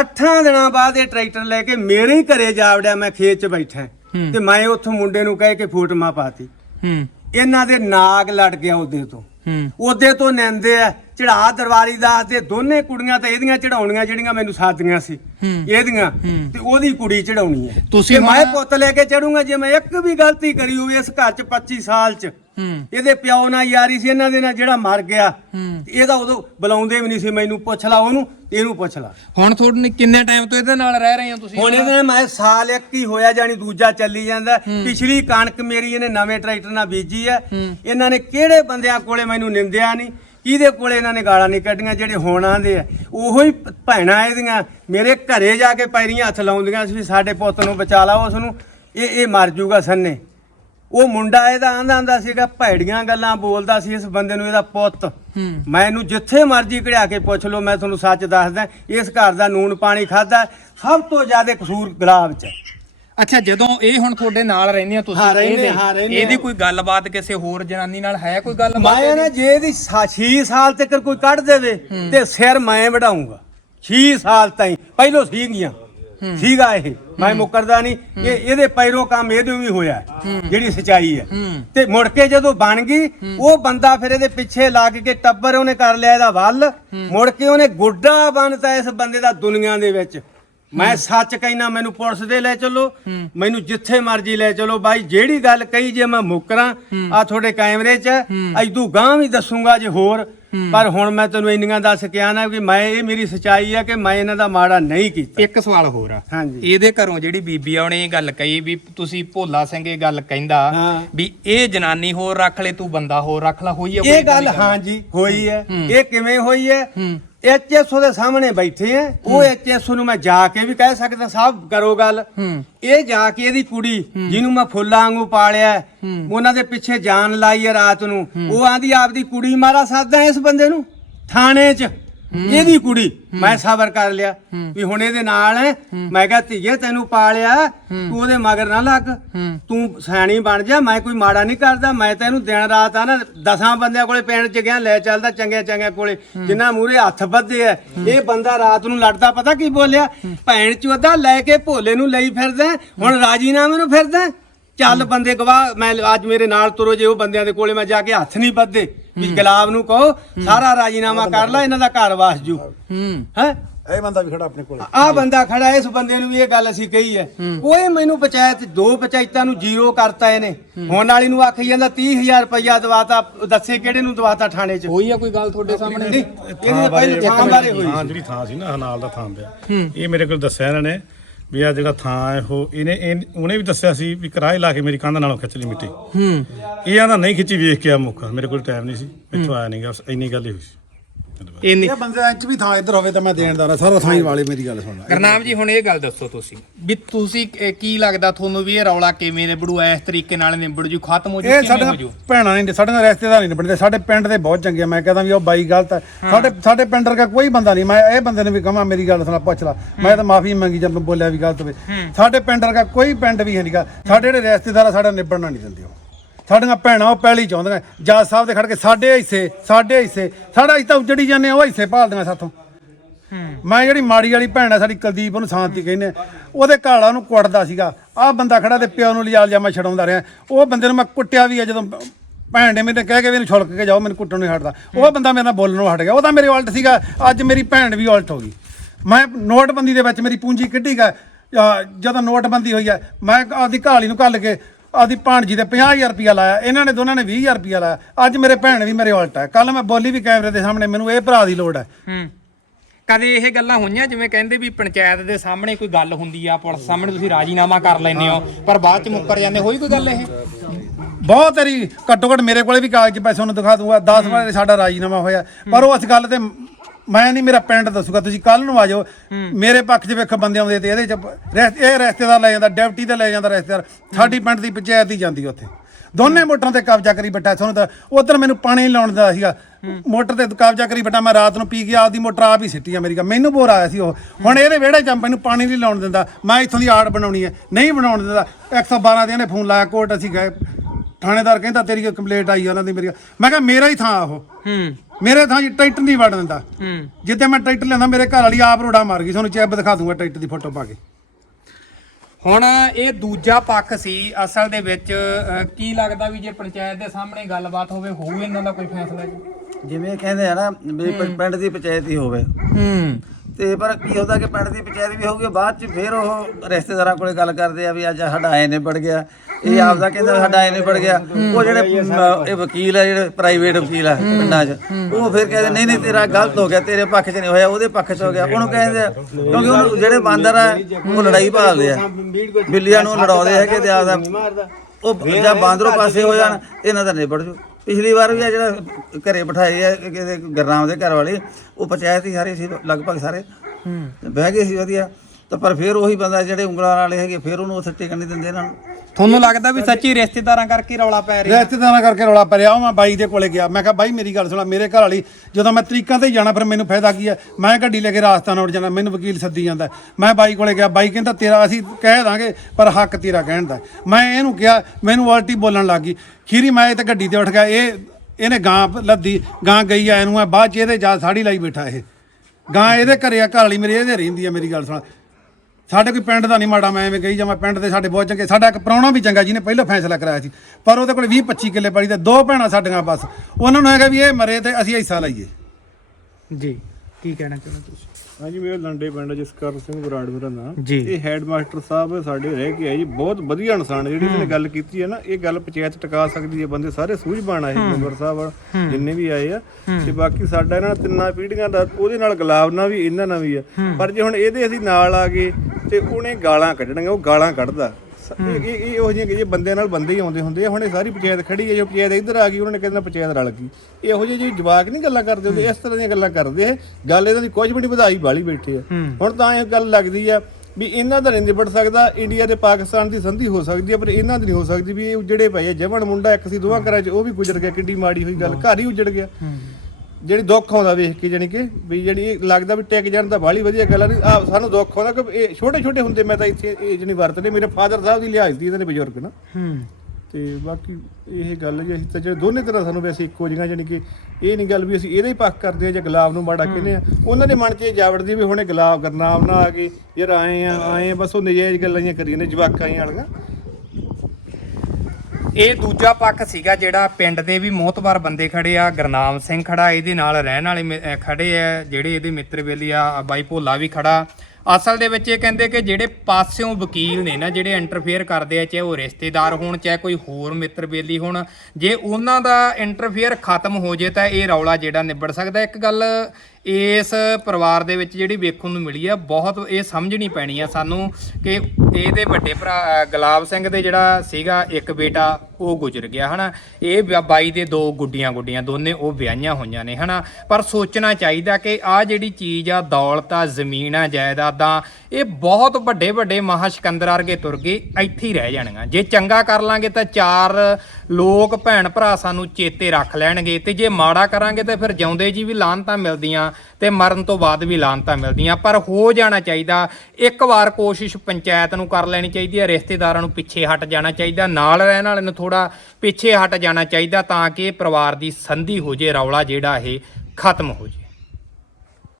ਅੱਠਾਂ ਦਿਨਾਂ ਬਾਅਦ ਇਹ ਟਰੈਕਟਰ ਲੈ ਕੇ ਮੇਰੇ ਹੀ ਘਰੇ ਜਾ ਵੜਿਆ ਮੈਂ ਖੇਤ 'ਚ ਬੈਠਾ। ਤੇ ਮੈਂ ਉੱਥੋਂ ਮੁੰਡੇ ਨੂੰ ਕਹਿ ਕੇ ਫੋਟੋਆਂ ਪਾਤੀ। ਹੂੰ। ਇਹਨਾਂ ਦੇ ਨਾਗ ਲੜ ਗਿਆ ਉਹਦੇ ਤੋਂ। ਉਹਦੇ ਤੋਂ ਨੈਂਦੇ ਆ ਚੜਾ ਦਰਬਾਰੀ ਦਾਸ ਦੇ ਦੋਨੇ ਕੁੜੀਆਂ ਤਾਂ ਇਹਦੀਆਂ ਚੜਾਉਣੀਆਂ ਜਿਹੜੀਆਂ ਮੈਨੂੰ ਸਾਦੀਆਂ ਸੀ। ਇਹਦੀਆਂ। ਤੇ ਉਹਦੀ ਕੁੜੀ ਚੜਾਉਣੀ ਹੈ। ਤੁਸੀਂ ਤੇ ਮੈਂ ਪੁੱਤ ਲੈ ਕੇ ਚੜੂੰਗਾ ਜੇ ਮੈਂ ਇੱਕ ਵੀ ਗਲਤੀ ਕਰੀ ਹੋਵੇ ਇਸ ਘਰ 'ਚ 25 ਸਾਲ 'ਚ ਇਹਦੇ ਪਿਓ ਨਾਲ ਯਾਰੀ ਸੀ ਇਹਨਾਂ ਦੇ ਨਾਲ ਜਿਹੜਾ ਮਰ ਗਿਆ ਇਹਦਾ ਉਦੋਂ ਬੁਲਾਉਂਦੇ ਵੀ ਨਹੀਂ ਸੀ ਮੈਨੂੰ ਪੁੱਛ ਲਾ ਉਹਨੂੰ ਤੇ ਇਹਨੂੰ ਪੁੱਛ ਲਾ। ਹੁਣ ਤੁਹਾਡੇ ਕਿੰਨੇ ਟਾਈਮ ਤੋਂ ਇਹਦੇ ਨਾਲ ਰਹਿ ਰਹੇ ਹੋ ਤੁਸੀਂ? ਹੁਣ ਇਹਦੇ ਨਾਲ ਮੈਂ ਸਾਲ ਇੱਕ ਹੀ ਹੋਇਆ ਜਾਨੀ ਦੂਜਾ ਚੱਲੀ ਜਾਂਦਾ। ਪਿਛਲੀ ਕਣਕ ਮੇਰੀ ਇਹਨੇ ਨਵੇਂ ਟਰੈਕਟਰ ਨਾਲ ਬੀਜੀ ਹੈ। ਇਹਨਾਂ ਨੇ ਕਿਹੜੇ ਬੰਦਿਆਂ ਕੋਲੇ ਮੈਨੂੰ ਨਿੰਦਿਆ ਨਹੀਂ। ਕਿਹਦੇ ਕੋਲੇ ਇਹਨਾਂ ਨੇ ਗਾਲਾਂ ਨਹੀਂ ਕੱਢੀਆਂ ਜਿਹੜੇ ਹੁਣ ਆਂਦੇ ਆ। ਉਹੋ ਹੀ ਭੈਣਾਂ ਇਹਦੀਆਂ ਮੇਰੇ ਘਰੇ ਜਾ ਕੇ ਪੈਰੀਆਂ ਹੱਥ ਲਾਉਂਦੀਆਂ ਸੀ ਸਾਡੇ ਪੁੱਤ ਨੂੰ ਬਚਾ ਲਾ ਉਸ ਨੂੰ ਇਹ ਇਹ ਮਰ ਜੂਗਾ ਸੰਨੇ। ਉਹ ਮੁੰਡਾ ਇਹਦਾ ਆਂਦਾ ਆਂਦਾ ਸੀਗਾ ਭੈੜੀਆਂ ਗੱਲਾਂ ਬੋਲਦਾ ਸੀ ਇਸ ਬੰਦੇ ਨੂੰ ਇਹਦਾ ਪੁੱਤ। ਹੂੰ। ਮੈਨੂੰ ਜਿੱਥੇ ਮਰਜ਼ੀ ਘੜਿਆ ਕੇ ਪੁੱਛ ਲਓ ਮੈਂ ਤੁਹਾਨੂੰ ਸੱਚ ਦੱਸਦਾ ਇਸ ਘਰ ਦਾ ਨੂਨ ਪਾਣੀ ਖਾਦਾ ਸਭ ਤੋਂ ਜ਼ਿਆਦਾ ਕਸੂਰ ਗੁਲਾਬ 'ਚ ਹੈ। ਅੱਛਾ ਜਦੋਂ ਇਹ ਹੁਣ ਤੁਹਾਡੇ ਨਾਲ ਰਹਿੰਦੀਆਂ ਤੁਸੀਂ ਹਾਂ, ਰਹਿੰਦੇ, ਇਹਦੇ- ਹਾਂ, ਰਹਿੰਦੇ ਇਹਦੀ ਆ। ਕੋਈ ਗੱਲਬਾਤ ਕਿਸੇ ਹੋਰ ਜਨਾਨੀ ਨਾਲ ਹੈ ਕੋਈ ਗੱਲਬਾਤ ਮੈਂ ਨਾ ਜੇ ਇਹਦੀ 6 ਸਾਲ ਤੱਕ ਕੋਈ ਕੱਢ ਦੇਵੇ ਤੇ ਸਿਰ ਮੈਂ ਵਢਾਉਂਗਾ। 6 ਸਾਲ ਤਾਈਂ। ਪਹਿਲੋਂ ਸੀਗੀਆਂ। ਸੀਗਾ ਇਹ। ਮੈਂ ਮੁਕਰਦਾ ਨਹੀਂ। ਇਹ ਇਹਦੇ ਪੈਰੋਂ ਕੰਮ ਇਹਦੇ ਵੀ ਹੋਇਆ ਹੈ, ਜਿਹੜੀ ਸਚਾਈ ਹੈ। ਹੂੰ। ਤੇ ਮੁੜ ਕੇ ਜਦੋਂ ਬਣ ਗਈ ਉਹ ਬੰਦਾ ਫਿਰ ਇਹਦੇ ਪਿੱਛੇ ਲੱਗ ਕੇ ਟੱਬਰ ਉਹਨੇ ਕਰ ਲਿਆ ਇਹਦਾ ਵੱਲ। ਮੁੜ ਕੇ ਉਹਨੇ ਗੁੱਡਾ ਬਣਤਾ ਇਸ ਬੰਦੇ ਦਾ ਦੁਨੀਆ ਦੇ ਵਿੱਚ। ਮੈਂ ਸੱਚ ਕਹਿਣਾ ਮੈਨੂੰ ਪੁਲਿਸ ਦੇ ਲੈ ਚੱਲੋ ਮੈਨੂੰ ਜਿੱਥੇ ਮਰਜ਼ੀ ਲੈ ਚੱਲੋ ਬਾਈ ਜਿਹੜੀ ਗੱਲ ਕਹੀ ਜੇ ਮੈਂ ਮੁੱਕਰਾਂ ਆ ਤੁਹਾਡੇ ਕੈਮਰੇ 'ਚ ਐਦੂ ਗਾਂ ਵੀ ਦੱਸੂਗਾ ਜੇ ਹੋਰ। ਪਰ ਹੁਣ ਮੈਂ ਤੈਨੂੰ ਇੰਨੀਆਂ ਦੱਸ ਕੇ ਆਣਾ ਕਿ ਮੈਂ ਇਹ ਮੇਰੀ ਸਚਾਈ ਹੈ ਕਿ ਮੈਂ ਇਹਨਾਂ ਦਾ ਮਾੜਾ ਨਹੀਂ ਕੀਤਾ। ਇੱਕ ਸਵਾਲ ਹੋਰ ਆ। ਹਾਂਜੀ। ਇਹਦੇ ਘਰੋਂ ਜਿਹੜੀ ਬੀਬੀ ਆ ਉਹਨੇ ਇਹ ਗੱਲ ਕਹੀ ਵੀ ਤੁਸੀਂ ਭੋਲਾ ਸਿੰਘ ਇਹ ਗੱਲ ਕਹਿੰਦਾ। ਵੀ ਇਹ ਜਨਾਨੀ ਹੋਰ ਰੱਖ ਲੈ ਤੂੰ ਬੰਦਾ ਹੋਰ ਰੱਖ ਲੈ ਹੋਈ ਆ ਇਹ ਗੱਲ ਹਾਂਜੀ ਹੋਈ ਹੈ। ਇਹ ਕਿਵੇਂ ਹੋਈ ਹੂੰ। ਐਚਐਸਓ ਦੇ ਸਾਹਮਣੇ ਬੈਠੇ ਆ। ਉਹ ਐਚਐਸਓ ਨੂੰ ਮੈਂ ਜਾ ਕੇ ਵੀ ਕਹਿ ਸਕਦਾ ਸਾਹਿਬ ਕਰੋ ਗੱਲ। ਇਹ ਜਾ ਕੇ ਇਹਦੀ ਕੁੜੀ ਜਿਹਨੂੰ ਮੈਂ ਫੁੱਲਾਂ ਵਾਂਗੂ ਪਾਲਿਆ ਉਹਨਾਂ ਦੇ ਪਿੱਛੇ ਜਾਨ ਲਾਈ ਹੈ ਰਾਤ ਨੂੰ। ਉਹ ਆਂਦੀ ਆਪਦੀ ਕੁੜੀ ਮਾਰਾ ਸਾਦਾ ਇਸ ਬੰਦੇ ਨੂੰ ਥਾਣੇ 'ਚ। ਇਹਦੀ ਕੁੜੀ। ਮੈਂ ਸਬਰ ਕਰ ਲਿਆ। ਵੀ ਹੁਣ ਇਹਦੇ ਨਾਲ ਮੈਂ ਕਿਹਾ ਧੀਏ ਤੈਨੂੰ ਪਾਲਿਆ। ਤੂੰ ਉਹਦੇ ਮਗਰ ਨਾ ਲੱਗ। ਤੂੰ ਸਿਆਣੀ ਬਣ ਜਾ। ਮੈਂ ਕੋਈ ਮਾੜਾ ਨਹੀਂ ਕਰਦਾ। ਮੈਂ ਤੈਨੂੰ ਦਿਨ ਰਾਤ ਆ ਨਾ ਦਸਾਂ ਬੰਦਿਆਂ ਕੋਲੇ ਪਿੰਡ ਚ ਗਿਆ ਲੈ ਚੱਲਦਾ ਚੰਗੇ ਚੰਗੇ ਕੋਲੇ। ਜਿੰਨਾ ਮੂਰੇ ਹੱਥ ਬੱਧੇ ਆ। ਇਹ ਬੰਦਾ ਰਾਤ ਨੂੰ ਲੜਦਾ ਪਤਾ ਕੀ ਬੋਲਿਆ? ਭੈਣ ਚੋਦਾ ਲੈ ਕੇ ਭੋਲੇ ਨੂੰ ਲਈ ਫਿਰਦਾ ਹੁਣ ਰਾਜੀਨਾਮੇ ਨੂੰ ਫਿਰਦਾ ਚੱਲ ਬੰਦੇ ਗਵਾਹ ਮੈਂ ਅੱਜ ਮੇਰੇ ਨਾਲ ਤੁਰੋ ਜੇ ਉਹ ਬੰਦਿਆਂ ਦੇ ਕੋਲੇ ਮੈਂ ਜਾ ਕੇ ਹੱਥ ਨਹੀਂ ਬੱਧੇ ਵੀ ਗੁਲਾਬ ਨੂੰ ਕਹੋ ਸਾਰਾ ਰਾਜੀਨਾਮਾ ਕਰ ਲੈ ਇਹਨਾਂ ਦਾ ਘਰ ਵਾਸ ਜੂ। ਹੂੰ। ਹੈ? ਇਹ ਬੰਦਾ ਵੀ ਖੜਾ ਆਪਣੇ ਕੋਲ। ਆ ਬੰਦਾ ਖੜਾ ਇਸ ਬੰਦੇ ਨੂੰ ਵੀ ਇਹ ਗੱਲ ਅਸੀਂ ਕਹੀ ਹੈ। ਕੋਈ ਮੈਨੂੰ ਪੰਚਾਇਤ ਦੋ ਪੰਚਾਇਤਾਂ ਨੂੰ ਜ਼ੀਰੋ ਕਰਤਾ ਇਹਨੇ। ਹੁਣ ਵਾਲੀ ਨੂੰ ਆਖੀ ਜਾਂਦਾ 30000 ਰੁਪਇਆ ਦਵਾਤਾ ਦੱਸੇ ਕਿਹੜੇ ਨੂੰ ਦਵਾਤਾ ਥਾਣੇ 'ਚ। ਹੋਈ ਆ ਕੋਈ ਗੱਲ ਤੁਹਾਡੇ ਸਾਹਮਣੇ? ਨਹੀਂ ਇਹਦੇ ਪਹਿਲੇ ਥਾਂ ਬਾਰੇ ਹੋਈ। ਹਾਂ ਜਿਹੜੀ ਥਾਂ ਸੀ ਨਾ ਹਨਾਲ ਦਾ ਥਾਂ ਪਿਆ। ਇਹ ਮੇਰੇ ਕੋਲ ਦੱਸਿਆ ਇਹਨਾਂ ਨੇ ਵੀ ਆ ਜਿਹੜਾ ਥਾਂ ਹੈ ਉਹ ਇਹਨੇ ਇਹ- ਉਹਨੇ ਵੀ ਦੱਸਿਆ ਸੀ ਵੀ ਕਿਰਾਏ ਲਾ ਕੇ ਮੇਰੀ ਕੰਧ ਨਾਲੋਂ ਖਿੱਚ ਲਈ ਮਿੱਟੀ। ਹੂੰ। ਇਹ ਆਂਦਾ ਨਹੀਂ ਖਿੱਚੀ ਵੇਖ ਕੇ ਆ ਮੁੱਕਾ ਮੇਰੇ ਕੋਲ ਟਾਈਮ ਨਹੀਂ ਸੀ ਇੱਥੋਂ ਆਇਆ ਨਹੀਂਗਾ ਇੰਨੀ ਗੱਲ ਹੀ ਹੋਈ ਸੀ। ਇੰਨੀ ਇਹ ਬੰਦੇ ਇੰਚ ਵੀ ਥਾਂ ਇੱਧਰ ਹੋਵੇ ਤਾਂ ਮੈਂ ਦੇਣ ਦਾ ਸਾਰਾ ਥਾਂ ਹੀ ਵਾਲੇ ਮੇਰੀ ਗੱਲ ਸੁਣ ਲੈ। ਗਰਨਾਮ ਜੀ ਹੁਣ ਇਹ ਗੱਲ ਦੱਸੋ ਤੁਸੀਂ। ਵੀ ਤੁਸੀਂ ਕੀ ਲੱਗਦਾ ਤੁਹਾਨੂੰ ਵੀ ਇਹ ਰੌਲਾ ਕਿਵੇਂ ਨਿਬੜੂ ਇਸ ਤਰੀਕੇ ਨਾਲ ਨਿਬੜ ਜੂ ਖਤਮ ਹੋ ਜੂ ਇਹ ਕਿਵੇਂ ਹੋ ਸਾਡੀਆਂ ਜੂ? ਭੈਣਾਂ ਨਹੀਂ ਸਾਡੀਆਂ ਰਿਸ਼ਤੇਦਾਰ ਨਹੀਂ ਬਣਦੇ ਸਾਡੇ ਪਿੰਡ ਦੇ ਬਹੁਤ ਚੰਗੇ ਆ। ਮੈਂ ਕਹਿੰਦਾ ਵੀ ਉਹ ਬਾਈ ਗਲਤ ਹੈ। ਸਾਡੇ ਸਾਡੇ ਪਿੰਡ ਵਰਗਾ ਕੋਈ ਬੰਦਾ ਨਹੀਂ। ਮੈਂ ਇਹ ਬੰਦੇ ਨੂੰ ਵੀ ਕਹਾਂ ਮੇਰੀ ਗੱਲ ਸੁਣਾ ਪੁੱਛ ਲਾ। ਮੈਂ ਤਾਂ ਮਾਫੀ ਮੰਗੀ ਜਦ ਮੈਂ ਬੋਲਿਆ ਵੀ ਗਲਤ ਹੋਵੇ। ਸਾਡੇ ਪਿੰਡ ਵਰਗਾ ਕੋਈ ਪਿੰਡ ਵੀ ਹੈ ਨਹੀਂਗਾ ਸਾਡੇ ਜਿਹੜੇ ਰਿਸ਼ਤੇਦਾਰ ਆ ਸਾਡਾ ਨਿਬੜਨਾ ਨਹੀਂ ਦਿੰਦੇ ਉਹ। ਸਾਡੀਆਂ ਭੈਣਾਂ ਉਹ ਪਹਿਲੀ ਚਾਹੁੰਦੀਆਂ ਜੱਜ ਸਾਹਿਬ ਦੇ ਖੜ ਕੇ ਸਾਡੇ ਹਿੱਸੇ ਸਾਡੇ ਹਿੱਸੇ ਸਾਡਾ ਅਸੀਂ ਤਾਂ ਉਜੜੀ ਜਾਂਦੇ ਆ, ਉਹ ਹਿੱਸੇ ਭਾਲਦੀਆਂ ਸਾਥੋਂ। ਮੈਂ ਜਿਹੜੀ ਮਾੜੀ ਵਾਲੀ ਭੈਣ ਆ ਸਾਡੀ ਕੁਲਦੀਪ ਉਹਨੂੰ ਸ਼ਾਂਤੀ ਕਹਿੰਦੇ ਆ, ਉਹਦੇ ਘਾਲਾ ਨੂੰ ਕੁੱਟਦਾ ਸੀਗਾ। ਆਹ ਬੰਦਾ ਖੜਾ ਤੇ ਪਿਓ ਨੂੰ ਲਿਜਾ ਲਿਆ ਮੈਂ ਛਡਾਉਂਦਾ ਰਿਹਾ। ਉਹ ਬੰਦੇ ਨੂੰ ਮੈਂ ਕੁੱਟਿਆ ਵੀ ਆ ਜਦੋਂ ਭੈਣ ਨੇ ਮੈਨੂੰ ਕਹਿ ਕੇ ਵੀ ਇਹਨੂੰ ਛੁਲਕ ਕੇ ਜਾਓ ਮੈਨੂੰ ਕੁੱਟਣ ਨਹੀਂ ਹਟਦਾ। ਉਹ ਬੰਦਾ ਮੇਰੇ ਨਾਲ ਬੋਲਣੋਂ ਹਟ ਗਿਆ। ਉਹ ਤਾਂ ਮੇਰੇ ਉਲਟ ਸੀਗਾ। ਅੱਜ ਮੇਰੀ ਭੈਣ ਵੀ ਉਲਟ ਹੋ ਗਈ। ਮੈਂ ਨੋਟਬੰਦੀ ਦੇ ਵਿੱਚ ਮੇਰੀ ਪੂੰਜੀ ਕਿੱਡੀ ਗਾ। ਅਹ ਜਦੋਂ ਨੋਟਬੰਦੀ ਹੋਈ ਹੈ ਮੈਂ ਆਪਦੀ ਘਾਲੀ ਨੂੰ ਘੱਲ ਕੇ ਆਪਦੀ ਭਾਣਜੀ ਦੇ 50000 ਰੁਪਇਆ ਲਾਇਆ ਇਹਨਾਂ ਨੇ ਦੋਨਾਂ ਨੇ 20000 ਰੁਪਇਆ ਲਾਇਆ। ਅੱਜ ਮੇਰੇ ਭੈਣ ਵੀ ਮੇਰੇ ਉਲਟ ਹੈ। ਕੱਲ ਮੈਂ ਬੋਲੀ ਵੀ ਕੈਮਰੇ ਦੇ ਸਾਹਮਣੇ ਮੈਨੂੰ ਇਹ ਭਰਾ ਦੀ ਲੋੜ ਹੈ। ਹੂੰ। ਕਦੇ ਇਹ ਗੱਲਾਂ ਹੋਈਆਂ ਜਿਵੇਂ ਕਹਿੰਦੇ ਵੀ ਪੰਚਾਇਤ ਦੇ ਸਾਹਮਣੇ ਕੋਈ ਗੱਲ ਹੁੰਦੀ ਆ ਪੁਲਿਸ ਸਾਹਮਣੇ ਤੁਸੀਂ ਰਾਜੀਨਾਮਾ ਕਰ ਲੈਂਦੇ ਹੋ ਪਰ ਬਾਅਦ ਚ ਮੁੱਕਰ ਜਾਂਦੇ ਹੋਈ ਕੋਈ ਗੱਲ ਇਹ? ਬਹੁਤ ਤੇਰੀ ਘੱਟੋ ਘੱਟ ਮੇਰੇ ਕੋਲੇ ਵੀ ਕਾਗਜ਼ ਪੈ ਤੁਹਾਨੂੰ ਦਿਖਾ ਦੂੰਗਾ 10 ਵਾਰ ਸਾਡਾ ਰਾਜੀਨਾਮਾ ਹੋਇਆ। ਪਰ ਉਹ ਇਸ ਗੱਲ ਤੇ ਮੈਂ ਨਹੀਂ ਮੇਰਾ ਪਿੰਡ ਦੱਸੂਗਾ ਤੁਸੀਂ ਕੱਲ ਨੂੰ ਆ ਜਾਓ। ਮੇਰੇ ਪੱਖ 'ਚ ਵੇਖ ਬੰਦੇ ਆਉਂਦੇ ਤੇ ਇਹਦੇ 'ਚ ਰਹਿ- ਇਹ ਰਿਸ਼ਤੇਦਾਰ ਲੈ ਜਾਂਦਾ ਡਿਪਟੀ ਤੇ ਲੈ ਜਾਂਦਾ ਰਿਸ਼ਤੇਦਾਰ। ਸਾਡੀ ਪਿੰਡ ਦੀ ਪੰਚਾਇਤ ਹੀ ਜਾਂਦੀ ਉੱਥੇ। ਦੋਨੇ ਮੋਟਰਾਂ ਤੇ ਕਬਜ਼ਾ ਕਰੀ ਬੈਠਾ ਤੁਹਾਨੂੰ ਤਾਂ ਉਧਰ ਮੈਨੂੰ ਪਾਣੀ ਲਾਉਣ ਦਾ ਸੀਗਾ। ਮੋਟਰ ਤੇ ਕਬਜ਼ਾ ਕਰੀ ਬੈਠਾ ਮੈਂ ਰਾਤ ਨੂੰ ਪੀ ਕੇ ਆਪਦੀ ਮੋਟਰ ਆਪ ਹੀ ਸਿੱਟੀ ਆ ਮੇਰੀ ਗੱਲ। ਮੈਨੂੰ ਬੋਰ ਆਇਆ ਸੀ ਉਹ। ਹੁਣ ਇਹਦੇ ਵਿਹੜੇ 'ਚ ਮੈਨੂੰ ਪਾਣੀ ਨਹੀਂ ਲਾਉਣ ਦਿੰਦਾ। ਮੈਂ ਇੱਥੋਂ ਦੀ ਆੜ ਬਣਾਉਣੀ ਹੈ ਨਹੀਂ ਬਣਾਉਣ ਦਿੰਦਾ। 112 ਦੇ ਇਹਨੇ ਫੋਨ ਲਾਇਆ ਕੋਰਟ ਅਸੀਂ ਗਏ। ਥਾਣੇਦਾਰ ਕਹਿੰਦਾ ਤੇਰੀ ਕੰਪਲੇਂਟ ਆਈ ਆ ਉਹਨਾਂ ਦੀ ਮੇਰੀ ਮੈਂ ਕਿਹਾ ਮੇਰਾ ਹੀ ਥਾਂ ਉਹ। ਹੂੰ। ਮੇਰੇ ਥਾਂ 'ਚ ਟਰੈਕਟਰ ਨਹੀਂ ਵੜ ਦਿੰਦਾ। ਹੂੰ। ਜਿੱਦੇ ਮੈਂ ਟਰੈਕਟਰ ਲਿਆਂਦਾ ਮੇਰੇ ਘਰ ਵਾਲੀ ਆਪ ਰੋੜਾ ਮਾਰ ਗਈ ਤੁਹਾਨੂੰ ਚੈਬ ਦਿਖਾ ਦੂੰਗਾ ਟਰੈਕਟਰ ਦੀ ਫੋਟੋ ਪਾ ਕੇ। ਹੁਣ ਇਹ ਦੂਜਾ ਪੱਖ ਸੀ ਅਸਲ ਦੇ ਵਿੱਚ ਅਹ, ਕੀ ਲੱਗਦਾ ਵੀ ਜੇ ਪੰਚਾਇਤ ਦੇ ਸਾਹਮਣੇ ਗੱਲਬਾਤ ਹੋਵੇ ਹੋਊ ਇਹਨਾਂ ਦਾ ਕੋਈ ਫੈਸਲਾ ਜੀ? ਜਿਵੇਂ ਕਹਿੰਦੇ ਆ ਨਾ ਪਿੰਡ ਦੀ ਪੰਚਾਇਤ ਹੀ ਹੋਵੇ। ਹੂੰ। ਤੇ ਪਰ ਕੀ ਹੁੰਦਾ ਕਿ ਪਿੰਡ ਦੀ ਪੰਚਾਇਤ ਵੀ ਹੋਊਗੀ ਬਾਅਦ ਚ ਫਿਰ ਉਹ ਰਿਸ਼ਤੇਦਾਰਾਂ ਕੋਲੇ ਗੱਲ ਕਰਦੇ ਆ ਵੀ ਅੱਜ ਸਾਡਾ ਐ ਨਿਬੜ ਗਿਆ। ਇਹ ਆਪਦਾ ਕਹਿੰਦਾ ਸਾਡਾ ਐ ਨਿਬੜ ਗਿਆ। ਉਹ ਜਿਹੜੇ ਅਮ, ਇਹ ਵਕੀਲ ਆ ਜਿਹੜੇ ਪ੍ਰਾਈਵੇਟ ਵਕੀਲ ਆ ਪਿੰਡਾਂ 'ਚ ਉਹ ਫਿਰ ਕਹਿੰਦੇ ਨਹੀਂ ਨਹੀਂ ਤੇਰਾ ਗਲਤ ਹੋ ਗਿਆ ਤੇਰੇ ਪੱਖ 'ਚ ਨਹੀਂ ਹੋਇਆ ਉਹਦੇ ਪੱਖ 'ਚ ਹੋ ਗਿਆ। ਉਹਨੂੰ ਕਹਿੰਦੇ ਆ ਕਿਉਂਕਿ ਉਹਨੂੰ ਜਿਹੜੇ ਬਾਂਦਰ ਆ ਉਹ ਲੜਾਈ ਭਾਲਦੇ ਆ। ਬਿੱਲੀਆਂ ਨੂੰ ਲੜਾਉਂਦੇ ਹੈਗੇ ਤੇ ਆਪਦਾ ਉਹ ਜਾਂ ਬਾਂਦਰੋਂ ਪਾਸੇ ਹੋ ਜਾਣ ਇਹਨਾਂ ਦਾ ਨਿਬੜ ਜੂ। ਪਿਛਲੀ ਵਾਰ ਵੀ ਆ ਜਿਹੜਾ ਘਰੇ ਬਿਠਾਏ ਆ ਕਿਤੇ ਗਰਨਾਮ ਦੇ ਘਰ ਵਾਲੇ ਉਹ ਪੰਚਾਇਤ ਹੀ ਸਾਰੇ ਸੀ ਲਗਭਗ ਸਾਰੇ। ਬਹਿ ਗਏ ਸੀ ਵਧੀਆ। ਤਾਂ ਪਰ ਫਿਰ ਉਹੀ ਬੰਦਾ ਜਿਹੜੇ ਉਂਗਲਾਂ ਵਾਲੇ ਹੈਗੇ ਫਿਰ ਉਹਨੂੰ ਉੱਥੇ ਟਿਕਣ ਨਹੀਂ ਦਿੰਦੇ ਇਹਨਾਂ ਨੂੰ। ਤੁਹਾਨੂੰ ਲੱਗਦਾ ਵੀ ਸੱਚੀ ਰਿਸ਼ਤੇਦਾਰਾਂ ਕਰਕੇ ਰੌਲਾ ਪੈ ਰਿਹਾ? ਰਿਸ਼ਤੇਦਾਰਾਂ ਕਰਕੇ ਰੌਲਾ ਪੈ ਰਿਹਾ। ਉਹ ਮੈਂ ਬਾਈ ਦੇ ਕੋਲੇ ਗਿਆ। ਮੈਂ ਕਿਹਾ ਬਾਈ ਮੇਰੀ ਗੱਲ ਸੁਣਾ ਮੇਰੇ ਘਰ ਵਾਲੀ ਜਦੋਂ ਮੈਂ ਤਰੀਕਾਂ ਤੇ ਹੀ ਜਾਣਾ ਫਿਰ ਮੈਨੂੰ ਫਾਇਦਾ ਕੀ ਹੈ? ਮੈਂ ਗੱਡੀ ਲੈ ਕੇ ਰਾਜਸਥਾਨ ਉੱਡ ਜਾਣਾ ਮੈਨੂੰ ਵਕੀਲ ਸੱਦੀ ਜਾਂਦਾ ਮੈਂ ਬਾਈ ਕੋਲੇ ਗਿਆ। ਬਾਈ ਕਹਿੰਦਾ ਤੇਰਾ ਅਸੀਂ ਕਹਿ ਦਾਂਗੇ ਪਰ ਹੱਕ ਤੇਰਾ ਕਹਿਣ ਦਾ ਮੈਂ ਇਹਨੂੰ ਕਿਹਾ ਮੈਨੂੰ ਉਲਟੀ ਬੋਲਣ ਲੱਗ ਗਈ। ਖੀਰੀ ਮੈਂ ਇਹ ਤੇ ਗੱਡੀ ਤੇ ਉੱਠ ਗਿਆ। ਇਹ ਇਹਨੇ ਗਾਂ ਲੱਦੀ ਗਾਂ ਗਈ ਆ ਇਹਨੂੰ। ਆ ਬਾਅਦ ਚ ਇਹਦੇ ਜਾ ਸਾੜੀ ਲਾਈ ਬੈਠਾ ਇਹ। ਗਾਂ ਇਹਦੇ ਘਰੇ ਆ ਘਰ ਵਾਲੀ ਮੇਰੀ ਇਹਦੇ ਰਹਿੰਦੀ ਆ ਮੇਰੀ ਗੱਲ ਸੁਣ। ਸਾਡੇ ਕੋਈ ਪਿੰਡ ਦਾ ਨਹੀਂ ਮਾੜਾ, ਮੈਂ ਐਵੇਂ ਕਹੀ ਜਾਵਾਂ, ਪਿੰਡ ਦੇ ਸਾਡੇ ਬਹੁਤ ਚੰਗੇ, ਸਾਡਾ ਇੱਕ ਪ੍ਰਾਹੁਣਾ ਵੀ ਚੰਗਾ ਜਿਹਨੇ ਪਹਿਲਾਂ ਫੈਸਲਾ ਕਰਾਇਆ ਸੀ, ਪਰ ਉਹਦੇ ਕੋਲ 20 25 ਕਿੱਲੇ ਪੜੀ ਤੇ ਦੋ ਭੈਣਾਂ ਸਾਡੀਆਂ ਬਸ। ਉਹਨਾਂ ਨੂੰ ਹੈਗਾ ਵੀ ਇਹ ਮਰੇ ਤੇ ਅਸੀਂ ਹਿੱਸਾ ਲਈਏ। ਜੀ, ਕੀ ਕਹਿਣਾ ਚਾਹੁੰਦੇ ਤੁਸੀਂ? ਹਾਂਜੀ ਮੇਰਾ ਲੰਡੇ ਪਿੰਡ ਜਸਕਰ ਸਿੰਘ ਬਰਾੜ ਮੇਰਾ ਨਾਂ ਜੀ। ਇਹ ਹੈੱਡ ਮਾਸਟਰ ਸਾਹਿਬ ਸਾਡੇ ਰਹਿ ਕੇ ਆ ਜੀ ਬਹੁਤ ਵਧੀਆ ਇਨਸਾਨ ਜਿਹੜੀ ਇਹਨੇ ਗੱਲ ਕੀਤੀ ਹੈ ਨਾ ਇਹ ਗੱਲ ਪੰਚਾਇਤ ਟਿਕਾ ਸਕਦੀ ਹੈ ਬੰਦੇ ਸਾਰੇ ਸੂਝਵਾਨ ਆਏ ਮੈਂਬਰ ਸਾਹਿਬ ਜਿੰਨੇ ਵੀ ਆਏ ਆ। ਤੇ ਬਾਕੀ ਸਾਡਾ ਇਹਨਾਂ ਤਿੰਨਾਂ ਪੀੜ੍ਹੀਆਂ ਦਾ ਉਹਦੇ ਨਾਲ ਗੁਲਾਬ ਨਾਲ ਵੀ ਇਹਨਾਂ ਨਾਲ ਵੀ ਆ। ਪਰ ਜੇ ਹੁਣ ਇਹਦੇ ਅਸੀਂ ਨਾਲ ਆ ਗਏ ਤੇ ਉਹਨੇ ਗਾਲਾਂ ਕੱਢਣੀਆਂ ਉਹ ਗਾਲਾਂ ਕੱਢਦਾ। ਇਹ ਇਹ ਇਹ ਉਹ ਜਿਹੀਆਂ ਕਿ ਜੇ ਬੰਦਿਆਂ ਨਾਲ ਬੰਦੇ ਹੀ ਆਉਂਦੇ ਹੁੰਦੇ ਆ ਹੁਣ ਇਹ ਸਾਰੀ ਪੰਚਾਇਤ ਖੜੀ ਹੈ ਜੋ ਪੰਚਾਇਤ ਇੱਧਰ ਆ ਗਈ ਉਹਨਾਂ ਨੇ ਕਹਿੰਦੇ ਪੰਚਾਇਤ ਰਲ ਗਈ। ਇਹੋ ਜਿਹੇ ਜਿਹੇ ਜਵਾਕ ਨਹੀਂ ਗੱਲਾਂ ਕਰਦੇ ਹੁੰਦੇ ਇਸ ਤਰ੍ਹਾਂ ਦੀਆਂ ਗੱਲਾਂ ਕਰਦੇ ਆ। ਗੱਲ ਇਹਨਾਂ ਦੀ ਕੁਝ ਵੀ ਨਹੀਂ ਵਧਾਈ ਬਾਲੀ ਬੈਠੇ ਆ। ਹੁਣ ਤਾਂ ਇਹ ਗੱਲ ਲੱਗਦੀ ਆ ਵੀ ਇਹਨਾਂ ਦਾ ਨਹੀਂ ਨਿਬੜ ਸਕਦਾ ਇੰਡੀਆ ਤੇ ਪਾਕਿਸਤਾਨ ਦੀ ਸੰਧੀ ਹੋ ਸਕਦੀ ਹੈ ਪਰ ਇਹਨਾਂ ਦੀ ਨਹੀਂ ਹੋ ਸਕਦੀ ਵੀ ਇਹ ਉਜੜੇ ਪਏ ਆ। ਜਵਨ ਮੁੰਡਾ ਇੱਕ ਸੀ ਦੋਵਾਂ ਘਰਾਂ 'ਚ ਉਹ ਵੀ ਗੁਜ਼ਰ ਗਿਆ ਕਿੱਡੀ ਮਾੜੀ ਹੋਈ ਗੱਲ ਘਰ ਹੀ ਉਜੜ ਗਿਆ। ਜਿਹੜੀ ਦੁੱਖ ਆਉਂਦਾ ਵੇਖ ਕੇ ਜਾਨੀ ਕਿ ਵੀ ਜਿਹੜੀ ਇਹ ਲੱਗਦਾ ਵੀ ਟਿਕ ਜਾਣ ਤਾਂ ਬਾਹਲੀ ਵਧੀਆ ਗੱਲ ਆ ਨਹੀਂ ਆ ਸਾਨੂੰ ਦੁੱਖ ਆਉਂਦਾ ਕਿ ਇਹ ਛੋਟੇ ਛੋਟੇ ਹੁੰਦੇ ਮੈਂ ਤਾਂ ਇੱਥੇ ਇਹ ਜਿਹੜੀ ਵਰਤਦੇ ਮੇਰੇ ਫਾਦਰ ਸਾਹਿਬ ਦੀ ਲਿਹਾਜ਼ ਦੀ ਇਹਨਾਂ ਦੇ ਬਜ਼ੁਰਗ ਨਾ। ਹੂੰ। ਤੇ ਬਾਕੀ ਇਹ ਗੱਲ ਹੈ ਜੀ ਅਸੀਂ ਤਾਂ ਜਿਹੜੇ ਦੋਨੇ ਤਰ੍ਹਾਂ ਸਾਨੂੰ ਵੈਸੇ ਇੱਕੋ ਜਿਹੀਆਂ ਜਾਨੀ ਕਿ ਇਹ ਨਹੀਂ ਗੱਲ ਵੀ ਅਸੀਂ ਇਹਦਾ ਹੀ ਪੱਖ ਕਰਦੇ ਆ ਜਾਂ ਗੁਲਾਬ ਨੂੰ ਮਾੜਾ ਕਹਿੰਦੇ ਆ ਉਹਨਾਂ ਦੇ ਮਨ 'ਚ ਇਹ ਜਾਵੜਦੀ ਵੀ ਹੁਣੇ ਗੁਲਾਬ ਗਰਨਾਮ ਨਾ ਆ ਗਏ ਯਾਰ ਆਏ ਆ ਆਏ ਆ ਬਸ ਉਹ ਨਜਾਇਜ਼ ਗੱਲਾਂ ਹੀ ਕਰੀਆਂ ਨੇ ਜਵਾਕਾਂ ਹੀ ਵਾਲੀਆਂ। ਇਹ ਦੂਜਾ ਪੱਖ ਸੀਗਾ ਜਿਹੜਾ ਪਿੰਡ ਦੇ ਵੀ ਮੋਹਤਬਾਰ ਬੰਦੇ ਖੜੇ ਆ, ਗਰਨਾਮ ਸਿੰਘ ਖੜਾ, ਇਹਦੇ ਨਾਲ ਰਹਿਣ ਵਾਲੇ ਮਿ- ਅਹ ਖੜੇ ਆ, ਜਿਹੜੇ ਇਹਦੇ ਮਿੱਤਰ ਬੇਲੀ ਆ ਬਾਈ ਭੋਲਾ ਵੀ ਖੜਾ। ਅਸਲ ਦੇ ਵਿੱਚ ਇਹ ਕਹਿੰਦੇ ਕਿ ਜਿਹੜੇ ਪਾਸਿਓਂ ਵਕੀਲ ਨੇ ਨਾ, ਜਿਹੜੇ ਇੰਟਰਫੇਅਰ ਕਰਦੇ ਆ, ਚਾਹੇ ਉਹ ਰਿਸ਼ਤੇਦਾਰ ਹੋਣ, ਚਾਹੇ ਕੋਈ ਹੋਰ ਮਿੱਤਰ ਬੇਲੀ ਹੋਣ, ਜੇ ਉਹਨਾਂ ਦਾ ਇੰਟਰਫੇਅਰ ਖਤਮ ਹੋ ਜੇ ਤਾਂ ਇਹ ਰੌਲਾ ਜਿਹੜਾ ਨਿਬੜ ਸਕਦਾ। ਇੱਕ ਗੱਲ ਇਸ ਪਰਿਵਾਰ ਦੇ ਵਿੱਚ ਜਿਹੜੀ ਵੇਖਣ ਨੂੰ ਮਿਲੀ ਆ ਬਹੁਤ ਇਹ ਸਮਝਣੀ ਪੈਣੀ ਆ ਸਾਨੂੰ ਕਿ ਇਹਦੇ ਵੱਡੇ ਭਰਾ ਅ, ਗੁਲਾਬ ਸਿੰਘ ਦੇ ਜਿਹੜਾ ਸੀਗਾ ਇੱਕ ਬੇਟਾ ਉਹ ਗੁਜ਼ਰ ਗਿਆ ਹਨਾ? ਇਹ ਬ- ਬਾਈ ਦੇ ਦੋ ਗੁੱਡੀਆਂ ਗੁੱਡੀਆਂ ਦੋਨੇ ਉਹ ਵਿਆਹੀਆਂ ਹੋਈਆਂ ਨੇ ਹਨਾ? ਪਰ ਸੋਚਣਾ ਚਾਹੀਦਾ ਕਿ ਆ ਜਿਹੜੀ ਚੀਜ਼ ਆ ਦੌਲਤ ਆ ਜ਼ਮੀਨ ਆ ਜਾਇਦਾਦਾਂ ਇਹ ਬਹੁਤ ਵੱਡੇ ਵੱਡੇ ਮਹਾਸ਼ਕੰਦਰ ਵਰਗੇ ਤੁਰ ਗਏ ਇੱਥੇ ਹੀ ਰਹਿ ਜਾਣਗੀਆਂ। ਜੇ ਚੰਗਾ ਕਰ ਲਾਂਗੇ ਤਾਂ ਚਾਰ ਲੋਕ ਭੈਣ ਭਰਾ ਸਾਨੂੰ ਚੇਤੇ ਰੱਖ ਲੈਣਗੇ ਤੇ ਜੇ ਮਾੜਾ ਕਰਾਂਗੇ ਤਾਂ ਫਿਰ ਜਿਉਂਦੇ ਜੀ ਵੀ ਲਾਹਨਤਾਂ ਮਿਲਦੀਆਂ। ਤੇ ਮਰਨ ਤੋਂ ਬਾਅਦ ਵੀ ਲਾਹਨਤਾਂ ਮਿਲਦੀਆਂ। ਪਰ ਹੋ ਜਾਣਾ ਚਾਹੀਦਾ, ਇੱਕ ਵਾਰ ਕੋਸ਼ਿਸ਼ ਪੰਚਾਇਤ ਨੂੰ ਕਰ ਲੈਣੀ ਚਾਹੀਦੀ ਹੈ, ਰਿਸ਼ਤੇਦਾਰਾਂ ਨੂੰ ਪਿੱਛੇ ਹਟ ਜਾਣਾ ਚਾਹੀਦਾ, ਨਾਲ ਰਹਿਣ ਵਾਲੇ ਨੂੰ ਥੋੜਾ ਪਿੱਛੇ ਹਟ ਜਾਣਾ ਚਾਹੀਦਾ ਤਾਂ ਕਿ ਪਰਿਵਾਰ ਦੀ ਸੰਧੀ ਹੋ ਜੇ, ਰੌਲਾ ਜਿਹੜਾ ਇਹ ਖਤਮ ਹੋ ਜੇ।